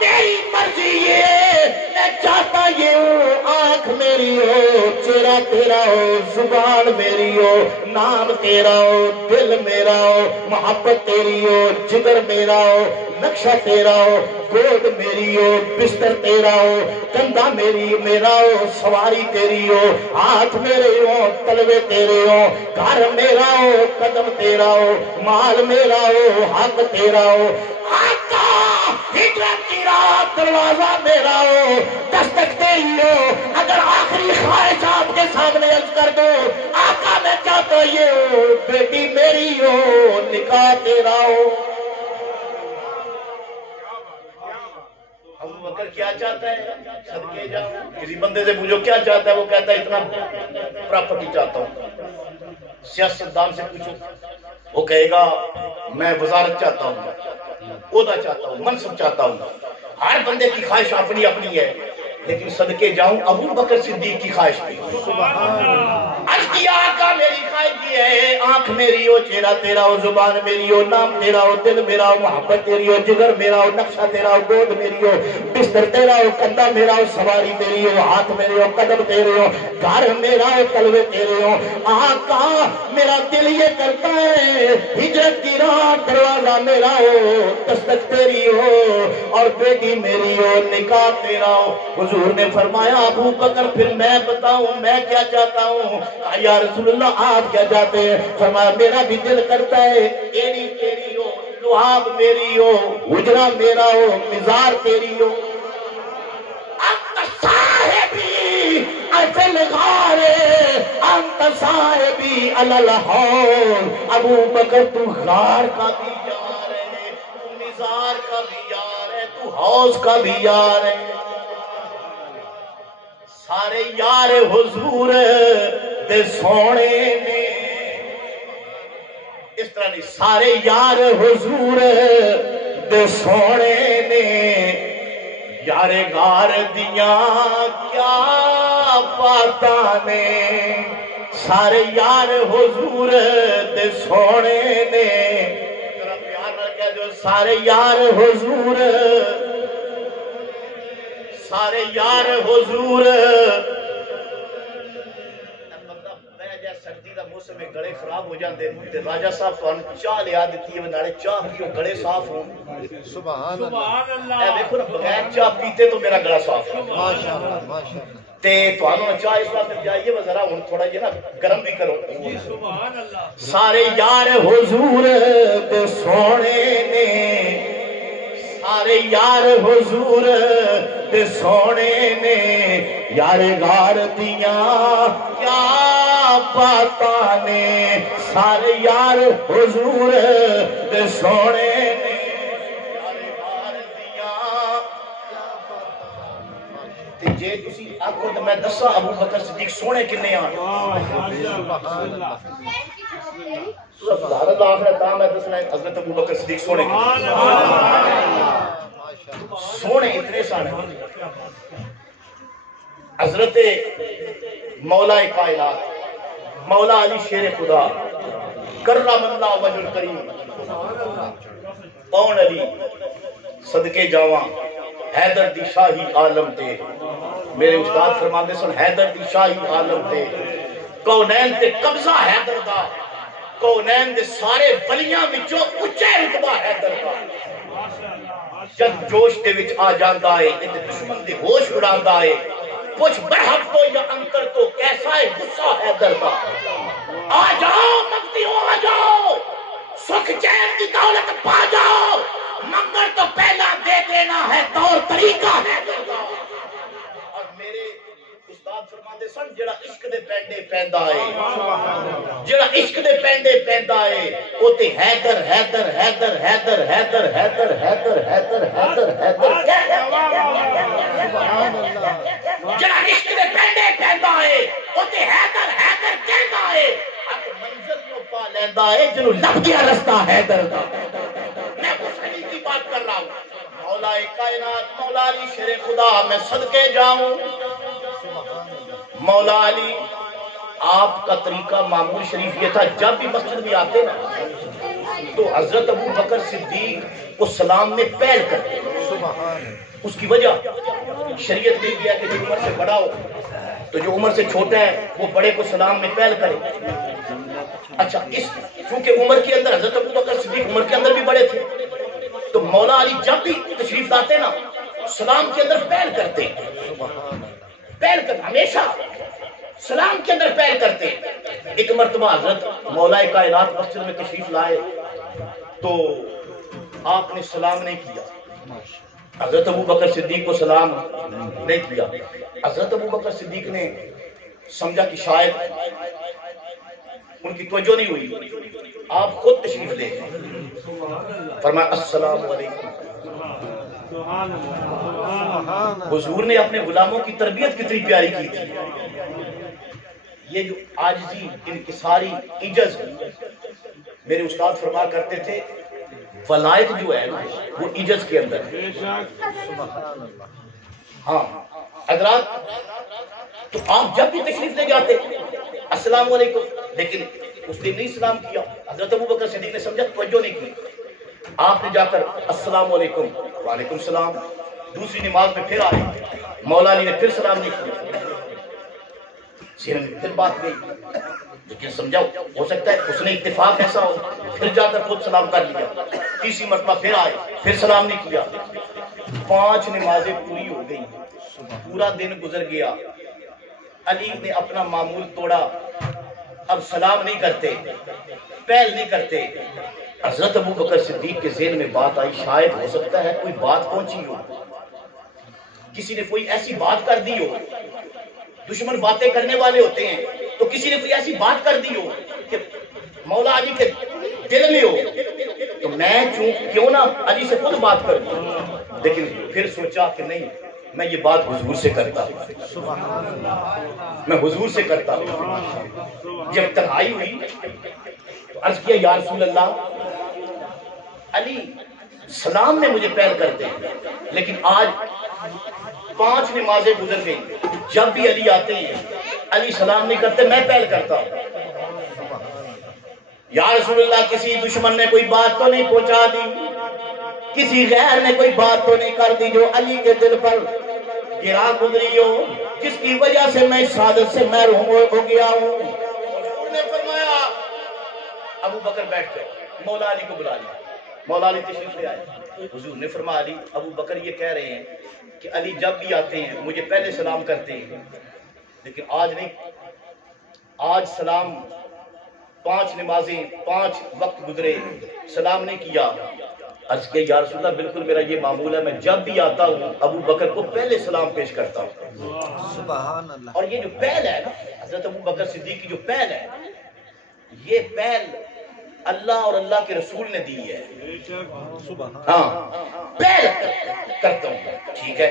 میری مرضی یہ ہے میں چاہتا یہ ہوں آنکھ میری ہو چہرہ تیرا ہو زبان میری ہو نام تیرا ہو دل میرا ہو محبت تیری ہو جگر میرا ہو نقشہ تیرا ہو گود میری ہو بستر تیرا ہو کندھا میرا ہو سواری تیری ہو ہاتھ میرے ہو تلوے تیرے ہو گھر میرا ہو قدم تیرا ہو مال میرا ہو حق تیرا ہو آقا ہجرت کی رات دروازہ میرا ہو دستک تیری ہو اگر آخری خواہش آپ کے سامنے عرض کر دو آقا میں چاہتا یہ ہو بیٹی میری ہو نکاح تیرا ہو ابو بکر کیا چاہتا ہے صدقے جاؤں کسی بندے سے پوچھو کیا چاہتا ہے وہ کہتا ہے اتنا پراپرٹی چاہتا ہوں سیاستدان سے پوچھو وہ کہے گا میں وزارت چاہتا ہوں عہدہ چاہتا ہوں منصب چاہتا ہوں ہر بندے کی خواہش اپنی اپنی ہے لیکن صدقے جاؤں ابو بکر صدیق کی خواہش تھی عرض کیا آقا میری خواہش یہ ہے آنکھ میری ہو چہرہ تیرا ہو زبان میری ہو نام تیرا ہو دل میرا ہو محبت تیری ہو جگر میرا ہو نقشہ تیرا ہو گود میری ہو بستر تیرا ہو کندھا میرا ہو سواری تیری ہو ہاتھ میرے ہو قدم تیرے ہو گھر میرا ہو تلوے تیرے ہو آقا میرا دل یہ کرتا ہے ہجرت کی رات دروازہ میرا ہو دستک تیری ہو اور بیٹی میری ہو نکاح تیرا ہو حضور نے فرمایا ابو بکر پھر میں بتاؤں میں کیا چاہتا ہوں یا رسول اللہ آپ کیا چاہتے ہیں فرمایا میرا بھی دل کرتا ہے ایڑی تیری ہو لحاظ میری ہو حجرہ میرا ہو مزار تیری ہو انت صاحبی فی الغار انت صاحبی علی الحوض ابو بکر تو غار کا بھی یار ہے تو مزار کا بھی یار ہے تو حوض کا بھی یار ہے سارے یار حضور دے سونے نے اس طرح نہیں سارے یار حضور دے سونے نے یار غار دیاں کیا باتاں نے سارے یار حضور دے سونے نے ذرا پیار نہ کہہ دو سارے یار حضور سارے یار حضور سردی کا موسم میں گڑے خراب ہو جاندے تے راجا صاحب تانوں چاہ لیا دتی ہے نالے چاہ پیو گڑے صاف ہون سبحان اللہ اے دیکھو نا بغیر چاہ پیتے تو میرا گلا صاف ہے ماشاءاللہ ماشاءاللہ تے تانوں چاہ اس وقت جائیے وہ ذرا ہن تھوڑا جے نا گرم بھی کرو جی سبحان اللہ سارے یار حضور دے سونے نے سارے یار حضور دے سونے نے یار غار دیاں کیا باتاں نے سارے یار حضور دے سونے نے یار غار دیاں تے جے تسی آکھو تے میں دساں ابو بکر صدیق سونے کنے آن سبحان اللہ سبحان اللہ آخر تا میں دسنا حضرت ابو بکر صدیق سونے سونے اتنے سانے حضرت مولا کائنات مولا علی شیر خدا کرم اللہ وجہ الکریم کون علی صدقے جاواں حیدر دی شاہی عالم تے میرے استاد فرماندے سن حیدر دی شاہی عالم تے کونین تے قبضہ حیدر دا کونین دے سارے ولیاں وچوں اونچے رتبہ حیدر دا جد جوش دے وچ آ جاندا ہے تے دشمن دے ہوش اڑاندا ہے کچھ برحق تو یا انکر تو کیسا ہے غصہ حیدر دا آ جاؤ مقتیوں آ جاؤ سکھ چین کی دولت پا جاؤ مگر تو پہلا دیکھ لینا ہے طور طریقہ حیدر دا اور میرے استاد فرماندے سن جڑا عشق دے پینڈے پیندا ہے جڑا عشق دے پینڈے پیندا ہے او تے حیدر حیدر حیدر حیدر حیدر حیدر حیدر حیدر حیدر سبحان اللہ جڑا عشق دے پینڈے پیندا ہے او تے حیدر حیدر کہندا ہے حق منزل نو پا لیندا ہے جنوں لب گیا رستہ حیدر دا میں اس علی کی بات کر رہا ہوں مولا کائنات مولا علی شیر خدا میں صدقے جاؤں مولا علی آپ کا طریقہ معمول شریف یہ تھا جب بھی مسجد میں آتے نا تو حضرت ابو بکر صدیق کو سلام میں پہل کرتے اس کی وجہ شریعت نے کیا کہ جو عمر سے بڑا ہو تو جو عمر سے چھوٹا ہے وہ بڑے کو سلام میں پہل کرے. اچھا چونکہ عمر کے اندر حضرت ابوبکر صدیق عمر کے اندر بھی بڑے تھے تو مولا علی جب بھی تشریف لاتے نا سلام کے اندر پہل کرتے, پہل کرتے, ہمیشہ سلام کے اندر پہل کرتے. ایک مرتبہ حضرت مولا کائنات مسجد میں تشریف لائے تو آپ نے سلام نہیں کیا. حضرت ابوبکر صدیق کو سلام نہیں کیا. حضرت ابوبکر صدیق نے سمجھا کہ شاید ان کی توجہ نہیں ہوئی, آپ خود تشریف لے گئے. فرمایا السلام علیکم. حضور نے اپنے غلاموں کی تربیت کتنی پیاری کی تھی. یہ جو عاجزی, انکساری, عجز, میرے استاد فرما کرتے تھے ولایت جو ہے نا وہ عجز کے اندر ہے. ہاں حضرات, تو آپ جب بھی تشریف لے جاتے السلام علیکم, لیکن اس نے نہیں سلام کیا. حضرت ابوبکر صدیق نے سمجھا توجہ نہیں کی, آپ نے جا کر السلام علیکم, وعلیکم السلام. دوسری نماز میں پھر آئے, مولا علی نے پھر سلام نہیں کیا. سیرت میں پھر بات گئی, لیکن سمجھا ہو سکتا ہے اس نے اتفاق ایسا ہو, پھر جا کر خود سلام کر لیا. تیسری مرتبہ پھر آئے, پھر سلام نہیں کیا. 5 نمازیں پوری ہو گئی, پورا دن گزر گیا. علی نے اپنا معمول توڑا, اب سلام نہیں کرتے, پہل نہیں کرتے. حضرت ابوبکر صدیق کے ذہن میں بات آئی, شاید ہو سکتا ہے کوئی بات پہنچی ہو, کسی نے کوئی ایسی بات کر دی ہو. دشمن باتیں کرنے والے ہوتے ہیں, تو کسی نے کوئی ایسی بات کر دی ہو کہ مولا علی کے دل میں ہو, تو میں کیوں نہ علی سے خود بات کروں. لیکن پھر سوچا کہ نہیں, میں یہ بات حضور سے کرتا ہوں, میں حضور سے کرتا ہوں. جب تنہائی ہوئی تو عرض کیا یا رسول اللہ, علی سلام میں مجھے پہل کرتے ہیں, لیکن آج 5 نمازیں گزر گئی, جب بھی علی آتے ہیں علی سلام نہیں کرتے, میں پہل کرتا ہوں. یا رسول اللہ, کسی دشمن نے کوئی بات تو نہیں پہنچا دی, کسی غیر نے کوئی بات تو نہیں کر دی جو علی کے دل پر گرا گزری ہو, جس کی وجہ سے میں سعادت سے محروم ہو گیا ہوں. انہوں نے فرمایا ابو بکر بیٹھ گئے, مولا علی کو بلا لیا. مولا علی تشریف لے آئے. حضور نے فرمایا علی, ابو بکر یہ کہہ رہے ہیں کہ علی جب بھی آتے ہیں مجھے پہلے سلام کرتے ہیں, لیکن آج نہیں. آج سلام 5 نمازیں 5 وقت گزرے, سلام نہیں کیا. عرض کہ یا رسول اللہ, بالکل میرا یہ معمول ہے, میں جب بھی آتا ہوں ابو بکر کو پہلے سلام پیش کرتا ہوں. سبحان اللہ. اور یہ جو پہل ہے نا حضرت ابو بکر صدیق کی جو پہل ہے, یہ پہل اللہ اور اللہ کے رسول نے دی ہے. ہاں پہل کرتا ہوں, ٹھیک ہے.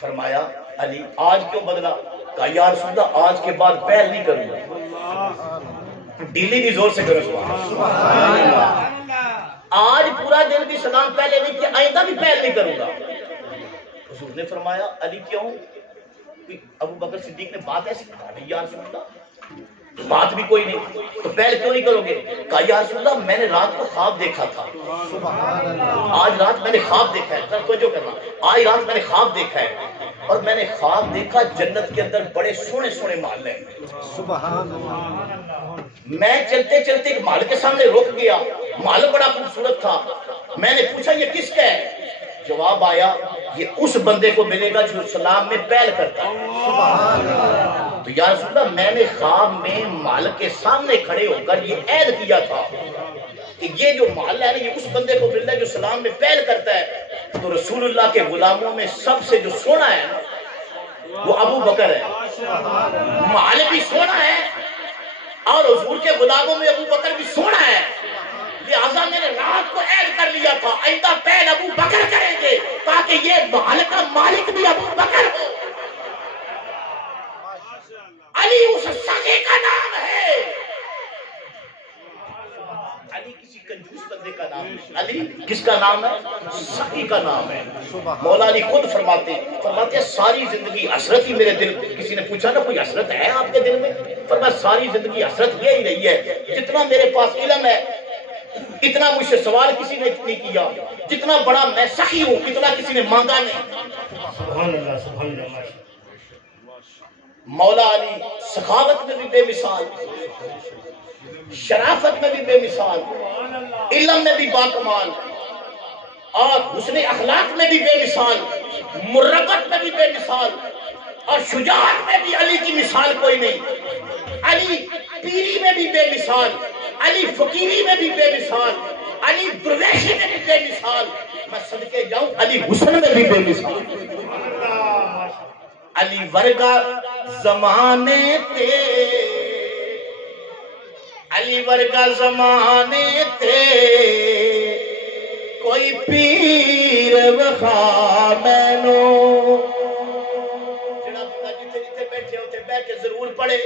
فرمایا علی آج کیوں بدلا؟ کہا یا رسول اللہ, آج کے بعد پہل نہیں کروں گا. ڈیلی بھی زور سے کرو سبحان اللہ. آج پورا دن بھی سلام پہلے نہیں کیا, آئندہ بھی پہل نہیں کروں گا. حضور نے فرمایا علی کیوں؟ ابو بکر صدیق نے بات ایسی کہا, یا رسول اللہ بات بھی کوئی نہیں تو پہل کیوں نہیں کرو گے؟ کہا یا رسول اللہ, میں نے رات کو خواب دیکھا تھا. آج رات میں نے خواب دیکھا ہے, توجہ کرنا, آج رات میں نے خواب دیکھا ہے, اور میں نے خواب دیکھا جنت کے اندر بڑے سونے سونے محل ہیں. سبحان اللہ. میں چلتے چلتے ایک محل کے سامنے رک گیا, محل بڑا خوبصورت تھا. میں نے پوچھا یہ کس کا ہے؟ جواب آیا یہ اس بندے کو ملے گا جو سلام میں پہل کرتا ہے. سبحان اللہ. تو یا رسول اللہ, میں نے خواب میں محل کے سامنے کھڑے ہو کر یہ عہد کیا تھا کہ یہ جو محل ہے نا یہ اس بندے کو ملنا ہے جو سلام میں پہل کرتا ہے. تو رسول اللہ کے غلاموں میں سب سے جو سونا ہے وہ ابو بکر ہے. محل بھی سونا ہے اور حضور کے غلاموں میں ابو بکر بھی سونا ہے. لہذا میں نے رات کو عہد کر لیا تھا آئندہ پہل ابو بکر کریں گے تاکہ یہ محل کا مالک بھی ابو بکر ہو. علی اس سخی کا نام ہے. علی کسی کنجوس بندے کا نام ہے, علی کس کا نام ہے؟ سخی کا نام ہے. مولا علی خود فرماتے ساری زندگی حسرت ہی میرے دل. کسی نے پوچھا نا کوئی حسرت ہے آپ کے دل میں؟ فرمایا ساری زندگی حسرت یہ ہی رہی ہے, جتنا میرے پاس علم ہے اتنا مجھ سے سوال کسی نے نہیں کیا, جتنا بڑا میں سخی ہوں اتنا کسی نے مانگا نہیں. سبحان اللہ سبحان اللہ ماشاء مولا علی سخاوت میں بھی بے مثال, شرافت میں بھی بے مثال, علم میں بھی باکمال, اور حسن اخلاق میں بھی بے مثال, مربت میں بھی بے مثال, اور شجاعت میں بھی علی کی مثال کوئی نہیں. علی پیری میں بھی بے مثال, علی فقیری میں بھی بے مثال, علی درویشی میں بھی بے مثال, میں صدقے جاؤں علی حسن میں بھی بے مثال. علی ورگا زمانے تے, علی ورگا زمانے تے کوئی پیر وخا مینو. جڑا بندہ جتھے جتھے بیٹھے ہوتے بیٹھ کے ضرور پڑھے,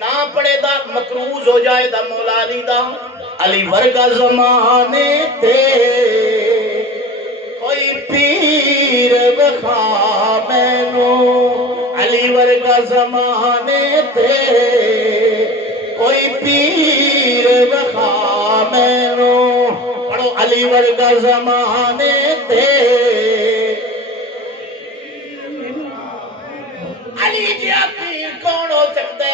نہ پڑھے دا مقروض ہو جائے دا مولا علی دا. علی ورگا زمانے تے کوئی پیر وخا مینو, علی ورگا زمانے تے کوئی پیر وخا مینو. پڑھو علی ورگا زمانے تے, علی جیا پیر کون ہو سکتا ہے؟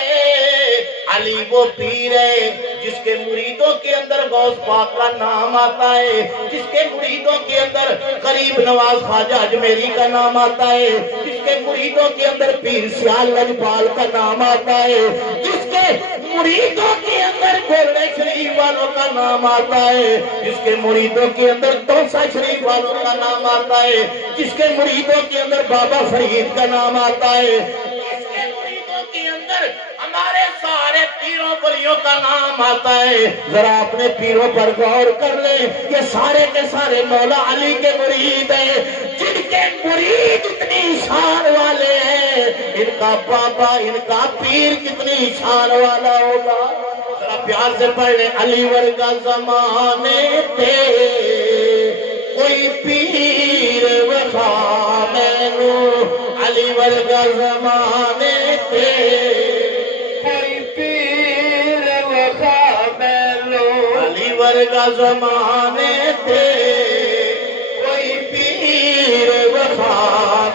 علی وہ پیر ہے جس کے مریدوں کے اندر غوث پاک کا نام آتا ہے, جس کے مریدوں کے اندر غریب نواز خواجہ اجمیری کا نام آتا ہے, جس کے مریدوں کے اندر پیر سیال لجپال کا نام آتا ہے, جس کے مریدوں کے اندر گولڈے شریف والوں کا نام آتا ہے, جس کے مریدوں کے اندر توسا شریف والوں کا نام آتا ہے, جس کے مریدوں کے اندر بابا فرید کا نام آتا ہے, جس کے مریدوں کے اندر ہمارے سارے پیروں ولیوں کا نام آتا ہے. ذرا اپنے پیروں پر غور کر لیں, یہ سارے کے سارے مولا علی کے مرید ہیں. جن کے مرید اتنی شان والے ہیں, ان کا بابا ان کا پیر کتنی شان والا ہوگا. ذرا پیار سے پڑھ لیں, علی ورگا زمانے تے کوئی پیر وخا مینو, علی ورگا زمانے تے کوئی پیر وخا مینو, علی ورگا زمانے تے کوئی پیر وخا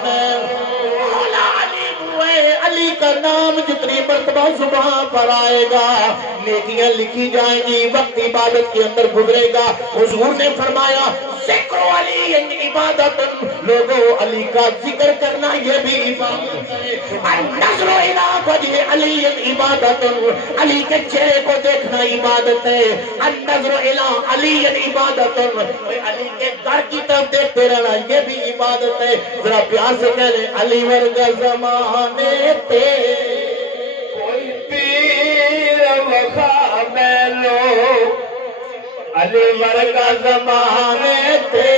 مینو. مولا علی ہوئے, علی کا نام جتنی مرتبہ زبان پر آئے گا نیکیاں لکھی جائیں گی, وقت عبادت کے اندر گزرے گا. حضور نے فرمایا ذکر علی عبادت, لوگوں علی کا ذکر کرنا یہ بھی عبادت ہے. النظر الی وجہ علی عبادت, علی کے چہرے کو دیکھنا عبادت ہے. النظر الی علی عبادت, علی کے در کی طرف دیکھتے رہنا یہ بھی عبادت ہے. ذرا پیار سے کہہ لیں, علی ورگا زمانے تے کوئی پیر وخا مینو, علی ورگا زمانے تے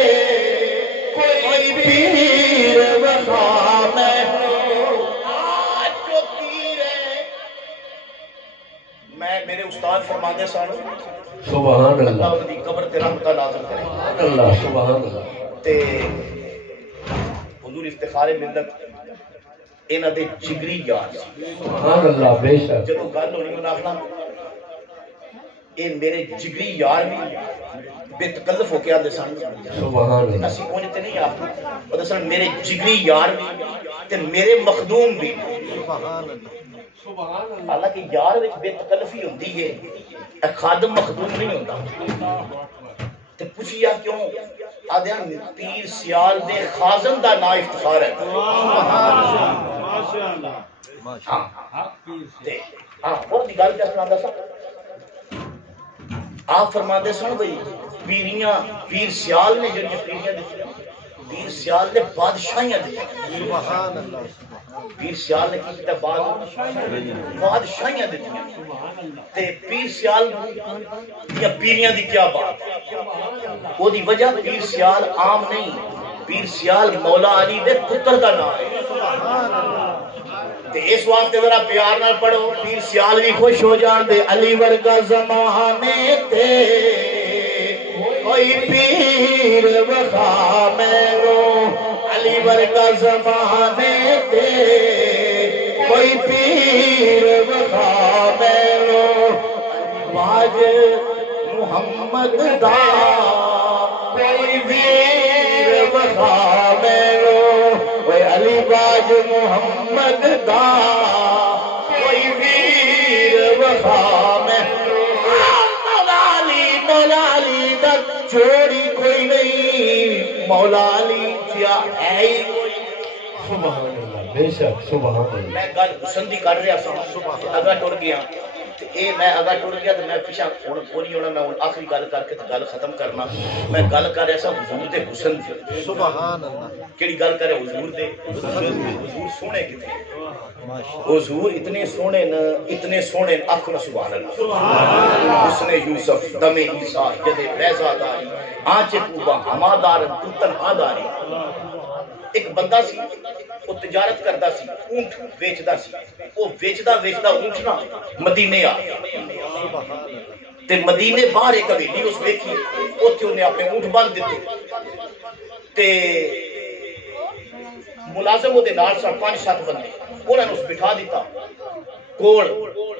کوئی پیر وخا مینو. آج جو پیر ہے, میں میرے استاد فرماتے سن سبحان اللہ, اللہ دی قبر تے رحمت نازل کرے. سبحان اللہ سبحان اللہ. تے حضور افتخار ملت انہاں دے جگری یار سی. سبحان اللہ بے شک. جدوں گل ہونی انہاں آخنا اے میرے جگری یار بھی بے تکلف ہو کے آدھے سن. سبحان اللہ. اسی کونج تے نہیں آخنا, وہ دسن میرے جگری یار بھی تے میرے مخدوم بھی. حالانکہ یار وچ بے تکلفی ہوندی ہے, خادم مخدوم نہیں ہوتا. تے پوچھیا کیوں؟ آدھے پیر سیال دے خازن دا نا افتخار ہے. اور دی گل کیا سنا سا, آپ فرماتے سن بھئی پیریاں پیر سیال نے جڑی پیریاں دیتی, پیر سیال نے بادشاہیاں دیتی. پیر سیال نے کی کیتا بادشاہیاں دیتی. تے پیر سیال یا پیریاں دی کیا بات, وہ دی وجہ پیر سیال عام نہیں, پیر سیال مولا علی دے پتر دا نام ہے. تے اس واسطے ذرا پیار نال پڑھو, پیر سیال بھی خوش ہو جان دے. علی ورگا زمانے تے کوئی پیر وخا مینو, علی ورگا زمانے تے کوئی پیر وخا مینو. واج محمد دا کوئی ویر وفا میرو وہ علی باج محمد دا کوئی ویر وفا میرو مولا علی دا چوری کوئی نہیں مولا علی کیا ہے ہی کوئی سبحان اللہ بے شک سبحان اللہ میں گل حسن دی کر رہا سا اگا ٹر گیا اے میں اگا ٹر گیا تو میں پیچھے ہن کوئی ہونا میں آخری گل کر کے گل ختم کرنا میں گل کر رہا سا حضور دے حسن دی سبحان اللہ کیڑی گل کرے حضور دے حضور سونے کتنے حضور اتنے سونے آنکھ نہ سبحان اللہ حسن یوسف دم عیسیٰ ید بیضا داری آنچ کوبا ہمادار تنہا داری ایک بندہ سی وہ تجارت کرتا سی اونٹ ویچدا سی وہ ویچدا اونٹ نا مدینے آ تے مدینے باہر ایک حویلی اس ویکھی اوتھے انہیں اپنے اونٹ باندھ دیتے تے ملازم دے نال سن 5-7 بندے انہاں نے اس بٹھا دیتا کول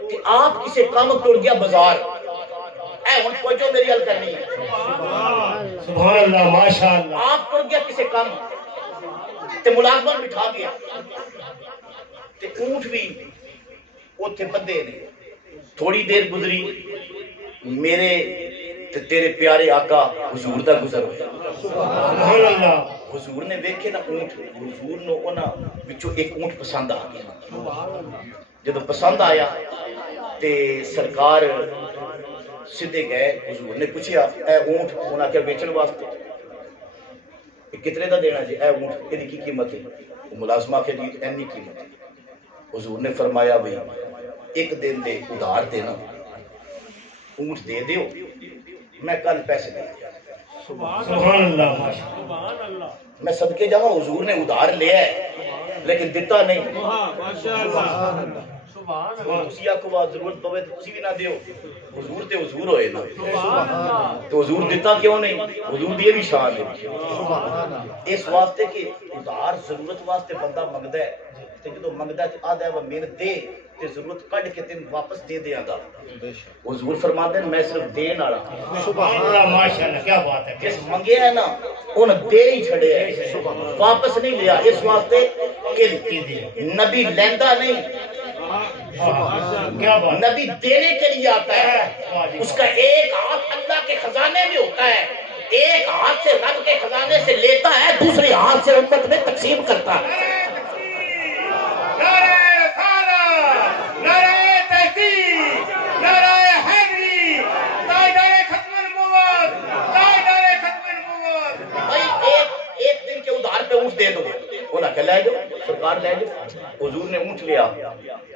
کہ آپ کسے کام ٹر گیا بازار اے ہن پوچھو میری گل کرنی ہے سبحان اللہ ماشاءاللہ آپ ٹر گیا کسے کام تے ملازمہ بٹھا گیا تے اونٹ بھی اوتھے بندے نے تھوڑی دیر گزری میرے تے تیرے پیارے آقا حضور دا گزر ہویا سبحان اللہ حضور نے دیکھے نا اونٹ حضور نے انہاں وچوں ایک اونٹ پسند آ گیا جب پسند آیا تے سرکار سیدھے گئے حضور نے پوچھیا اے اونٹ انہاں کیا بیچن واسطے کتنے دا دینا جی اے اونٹ یہ کی قیمت ہے ملازمہ کے دی اینی قیمت ہے حضور نے فرمایا بھئی ایک دن دے ادھار دینا اونٹ دے دیو میں کل پیسے دے دیا سبحان اللہ ماشاءاللہ میں صدقے جاؤں حضور نے ادھار لیا ہے لیکن دیتا نہیں تسی آکو ضرورت پوے تو تسی بھی نہ دیو حضور تے حضور ہوئے نا تو حضور دیتا کیوں نہیں حضور دی بھی شان ہے اس واسطے کہ ادھار ضرورت واسطے بندہ منگدا ہے تے جدوں منگدا تے آدا ہے وہ مین دے تے ضرورت کڈ کے تین واپس دے دیاں گا حضور فرماتے ہیں میں صرف دین والا سبحان اللہ ماشاءاللہ کیا بات ہے جس منگیا ہے نا ان دے ہی چھڑے ہے واپس نہیں لیا اس واسطے کہ نبی لیندا نہیں کیا بات نبی دینے کے لیے آتا ہے اس کا ایک ہاتھ اللہ کے خزانے میں ہوتا ہے ایک ہاتھ سے رب کے خزانے سے لیتا ہے دوسرے ہاتھ سے امت میں تقسیم کرتا ہے ایک دن کے ادھار پہ اونٹ دے دو انہاں کہ لے جاؤ سرکار لے جاؤ حضور نے اونٹ لیا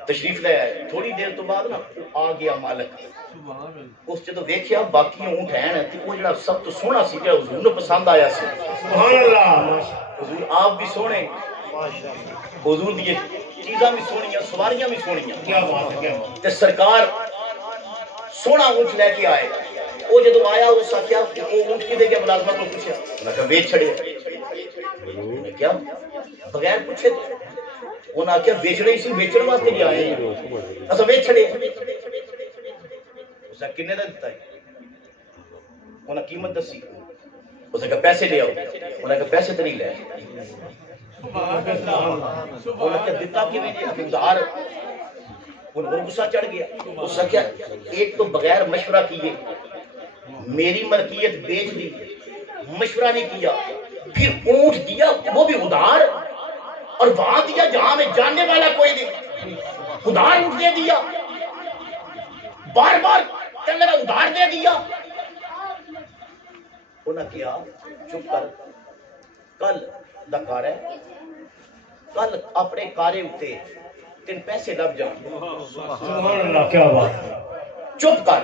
تشریف لے آئے تھوڑی دیر تو بعد نا آ گیا مالک اس جدو ویکھیا باقی اونٹ ہیں تے وہ جڑا سب تو سونا سی جڑا حضور نے پسند آیا سی سبحان اللہ حضور آپ بھی سونے حضور دی چیزاں بھی سونیاں سواریاں بھی سونیاں کیا بات ہے کیا بات تے سرکار سونا اونٹ لے کے آئے وہ جدو آیا اس کا کیا وہ اونٹ کی دے گیا ملازمہ کو پوچھا انہاں کہا بیچ چھڑے کیا بغیر پوچھے انہاں کیا بیچنے ہی سی بیچن واسطے بھی آئے ہیں اسا بیچ چھڑے اس نے کنے دا دیتا ہے انہاں قیمت دسی اس نے کہا پیسے لے آؤ انہاں کہا پیسے تو نہیں لے انہاں کہا دیتا کیویں نہیں ادھار انہوں کو غصہ چڑھ گیا اس نے کیا ایک تو بغیر مشورہ کیے میری ملکیت بیچ دی مشورہ نہیں کیا پھر اونٹ دیا وہ بھی ادھار اور وہاں دیا جہاں میں جاننے والا کوئی نہیں ادھار اونٹ دے دیا بار بار میرا ادھار دے دیا انہاں کیا چپ کر کل دا کار ہے کل اپنے کارے اتے تین پیسے لب جان سبحان اللہ کیا بات ہے چپ کر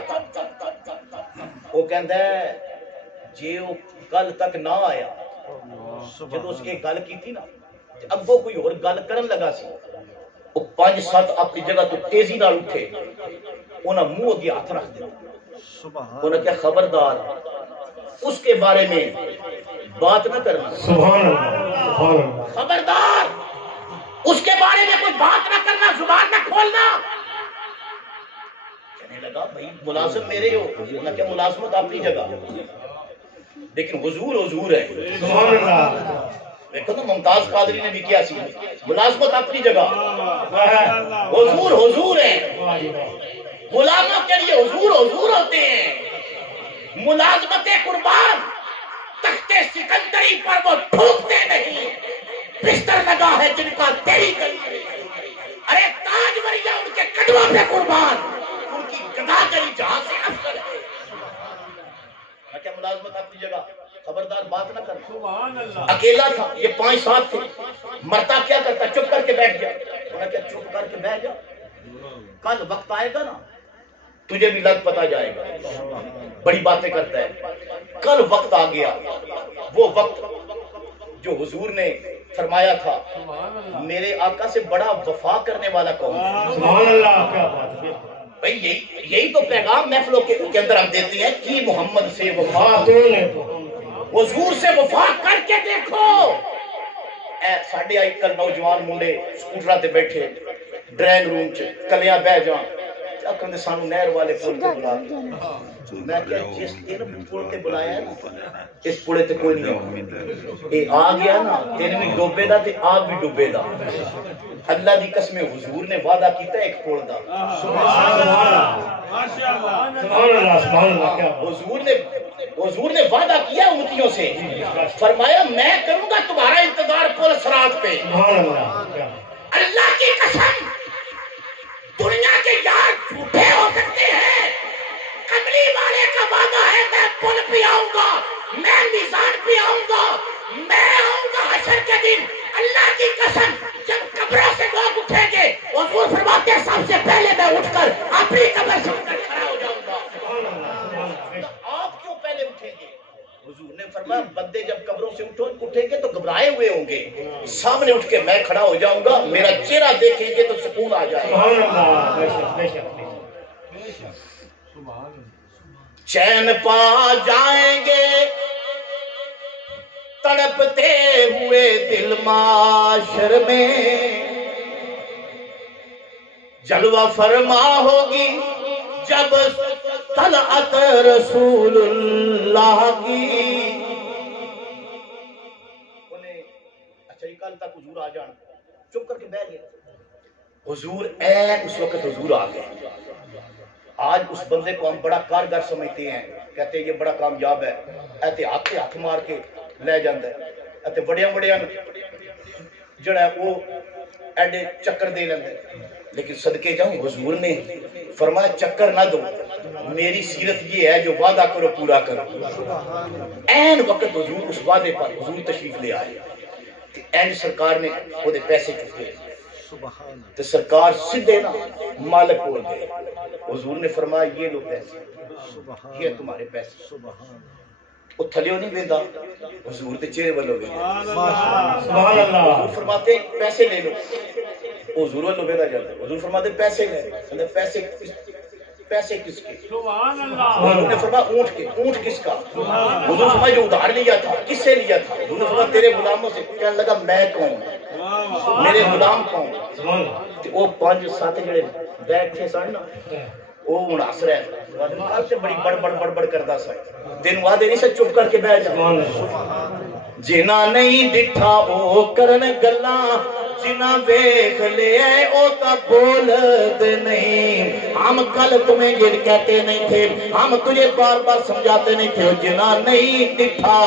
وہ کہندا ہے جے وہ کل تک نہ آیا جب اس کے گل کی تھی نا اگوں کوئی اور گل کرن لگا سی وہ 5-7 اپنی جگہ تو تیزی نال اٹھے انہاں منہ اگے ہاتھ رکھ دیا انہاں کیا خبردار اس کے بارے میں بات نہ کرنا سبحان اللہ خبردار اس کے بارے میں کوئی بات نہ کرنا زبان نہ کھولنا کہنے لگا بھائی ملازم میرے ہو انہاں کیا ملازمت اپنی جگہ لیکن حضور حضور ہے. سبحان اللہ. دیکھو تو ممتاز قادری نے بھی کیا سی ملازمت اپنی جگہ, حضور حضور ہے. غلاموں کے لیے حضور حضور ہوتے ہیں. ملازمت قربان تخت سکندری پر وہ ٹھوکتے نہیں. بستر لگا ہے جن کا تیری گلی, ارے تاج وریا ان کے قدموں پہ قربان, ان کی گدا گری جہاں سے افضل ہے. کیا ملازمت اپنی جگہ, خبردار بات نہ کر. اکیلا تھا, یہ 5 ساتھ تھے. مرتا کیا کرتا, چپ کر کے بیٹھ گیا. کیا چپ کر کے بیٹھ جا, کل وقت آئے گا نا تجھے بھی لگ پتا جائے گا. بڑی باتیں کرتا ہے. کل وقت آ گیا, وہ وقت جو حضور نے فرمایا تھا میرے آقا سے بڑا وفا کرنے والا کون ہے. سبحان اللہ. کیا بات ہے بھائی, یہی تو پیغام محفلوں کے اندر ہم دیتے ہیں کہ محمد سے وفا, حضور سے وفا کر کے دیکھو. ساڈے اج کل نوجوان منڈے سکوٹراں تے بیٹھے ڈرائنگ روم چ کلیاں بہ جان, آکھن سانو نہر والے پل تے بلا. میں کہ جس دن پل تے بلایا ہے نا اس پڑے تے کوئی نہیں. اے آ گیا نا دن بھی ڈوبے دا تے آگ بھی ڈوبے دا. اللہ دی قسم حضور نے وعدہ کیتا ہے ایک پل دا. سبحان اللہ. ماشاءاللہ. سبحان اللہ. سبحان اللہ. کیا حضور نے وعدہ کیا امتیوں سے, فرمایا میں کروں گا تمہارا انتظار پل صراط پہ. سبحان اللہ. اللہ کی قسم دنیا کے یار جھوٹے ہو سکتے ہیں, کملی والے کا وعدہ ہے میں پل پہ آؤں گا, میں میزان پہ آؤں گا, میں آؤں گا حشر کے دن. اللہ کی قسم جب قبروں سے لوگ اٹھیں گے حضور فرماتے ہیں سب سے پہلے میں اٹھ کر اپنی قبر سے اٹھ کر کھڑا ہو جاؤں گا. آپ کیوں پہلے اٹھیں گے؟ حضور نے فرمایا بندے جب قبروں سے اٹھیں گے تو گھبرائے ہوئے ہوں گے, سامنے اٹھ کے میں کھڑا ہو جاؤں گا, میرا چہرہ دیکھیں گے تو سکون آ جائے گا. چین پا جائیں گے تڑپتے ہوئے دل معاشر میں, جلوہ فرما ہوگی جب طلعت رسول اللہ کی. اچھا یہ کل تک حضور آ جان, چپ کر کے بیٹھ گئے. حضور اس وقت حضور آ گئے. آج اس بندے کو ہم بڑا کارگر سمجھتے ہیں, کہتے ہیں یہ بڑا کامیاب ہے, ایتے ہاتھ مار کے لے جاندہ ہے, ایتے بڑیاں جڑا ہے وہ ایڈے چکر دے لیندے. لیکن صدقے جاؤں حضور نے فرمایا چکر نہ دو, میری سیرت یہ ہے جو وعدہ کرو پورا کرو. این وقت حضور اس وعدے پر حضور تشریف لے آئے. این سرکار نے وہ دے پیسے چکے تو سرکار سدھے نا مالک بول گئے. حضور نے فرمایا یہ لو پیسے, یہ تمہارے پیسے. وہ تھلیوں نہیں ویندا, حضور دے چہرے والوں ویندا. سبحان اللہ. حضور فرماتے پیسے لے لو, حضور والوں ویندا جاتا. حضور فرماتے پیسے لے, پیسے کس کے؟ سبحان اللہ. حضور نے فرمایا اونٹ کے. اونٹ کس کا؟ حضور فرمایا جو ادھار لیا تھا کس سے لیا تھا؟ حضور نے فرمایا تیرے غلاموں سے. کہنے لگا میں کون, میرے غلام کون؟ وہ 5-7 جڑے بیٹھے سن نا وہ ہن ہس رہے ہیں, سے بڑی بڑبڑ کردا سا. تینوں آدھے نہیں سے چپ کر کے بیٹھ جا. جنا نہیں ڈٹھا او کرن گلاں, جنا ویکھ لے او تا بول دے نہیں. ہم کل تمہیں یہ کہتے نہیں تھے, ہم تجھے بار بار سمجھاتے نہیں تھے. جنا نہیں ڈٹھا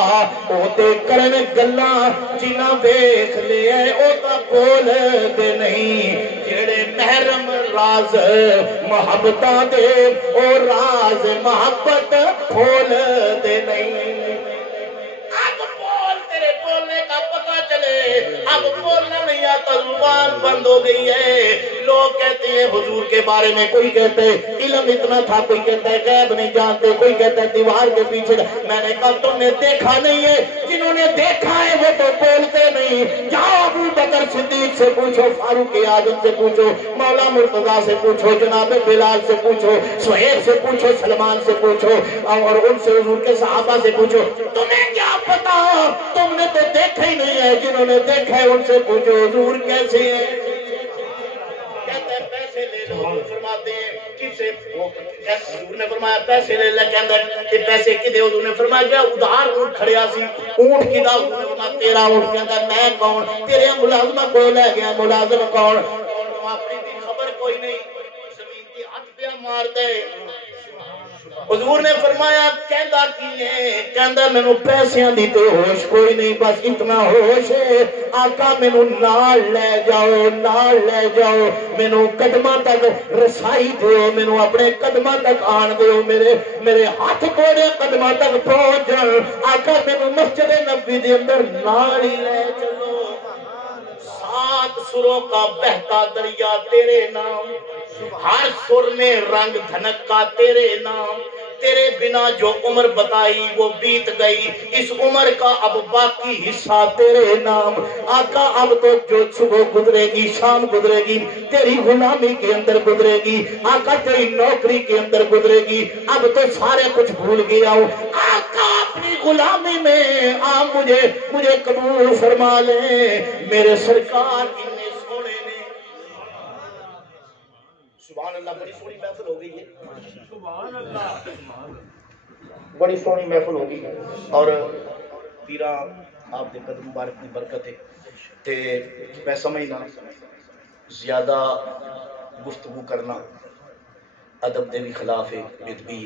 او تے کرن گلاں, جنا ویکھ لے او تا بول دے نہیں. جڑے محرم راز محبتاں دے او راز محبت کھول دے نہیں. اب بول, تیرے بولنے کا پتہ چلے. اب بولنا نہیں آتا, زبان بند ہو گئی ہے. لوگ کہتے ہیں حضور کے بارے میں, کوئی کہتے ہیں علم اتنا تھا, کوئی کہتا ہے غیب نہیں جانتے, کوئی کہتا ہے دیوار کے پیچھے. میں نے کہا تم نے دیکھا نہیں ہے, جنہوں نے دیکھا ہے وہ تو بولتے نہیں. جاؤ ابو بکر صدیق سے پوچھو, فاروق اعظم سے پوچھو, مولا مرتضیٰ سے پوچھو, جناب بلال سے پوچھو, سہیب سے پوچھو, سلمان سے پوچھو, اور ان سے حضور کے صحابہ سے پوچھو. تمہیں کیا پتا, تم نے تو دیکھا ہی نہیں ہے. جنہوں نے دیکھا ہے ان سے پوچھو حضور کیسے ہیں. کہتے ہیں پیسے لے لو. فرماتے ہیں کسے حضور نے فرمایا پیسے لے لے کہندا تے پیسے کدے حضور نے فرمایا کہ ادھار اونٹ کھڑیا سی اونٹ کدا حضور نے فرمایا تیرا اونٹ کہندا میں کون تیرے ملازمہ کو لے گیا ملازم کون اپنی دی خبر کوئی نہیں زمین تے ہاتھ پیا مار دے حضور نے فرمایا کہندا کی ہے کہندا مینوں پیسیاں دی تے ہوش کوئی نہیں بس اتنا ہوش ہے آقا مینوں نال لے جاؤ مینوں قدماں تک رسائی دیو مینوں اپنے قدماں تک آن دیو میرے ہاتھ کوڑے قدماں تک پہنچ جان آقا مینوں مسجد نبوی دے اندر نال ہی لے چلو 7 سروں کا بہتا دریا تیرے نام ہر سر میں رنگ دھنکا تیرے نام تیرے بنا جو عمر بتائی وہ بیت گئی اس عمر کا اب باقی حصہ تیرے نام آقا اب تو جو صبح گزرے گی شام گزرے گی تیری غلامی کے اندر گزرے گی آقا تیری نوکری کے اندر گزرے گی اب تو سارے کچھ بھول گیا ہوں آقا اپنی غلامی میں آپ مجھے قبول فرما لے میرے سرکار اتنے سونے نے سبحان اللہ بڑی سونی محفل ہو گئی ہے سبحان اللہ بڑی سونی محفل ہو گئی اور پیرا آپ دے قدم مبارک دی برکت ہے تے میں سمجھنا زیادہ گفتگو کرنا ادب دے بھی خلاف ہے بدبی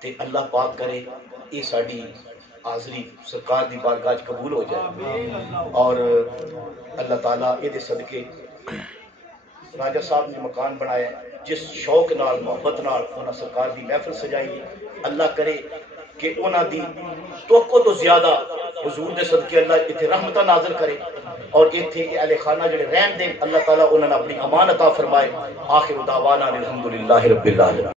تے اللہ پاک کرے یہ ساڈی حاضری سرکار دی بارگاہ قبول ہو جائے اور اللہ تعالیٰ یہ دے صدقے راجہ صاحب نے مکان بنایا جس شوق نال محبت نال انہاں سرکار دی محفل سجائی اللہ کرے کہ انہاں دی توقع تو زیادہ حضور دے صدقے اللہ اتنے رحمتہ نازل کرے اور اتنے اہل خانہ جڑے رہن دے اللہ تعالیٰ انہاں اپنی امان عطا فرمائے آخر دعوانا الحمدللہ رب العالمین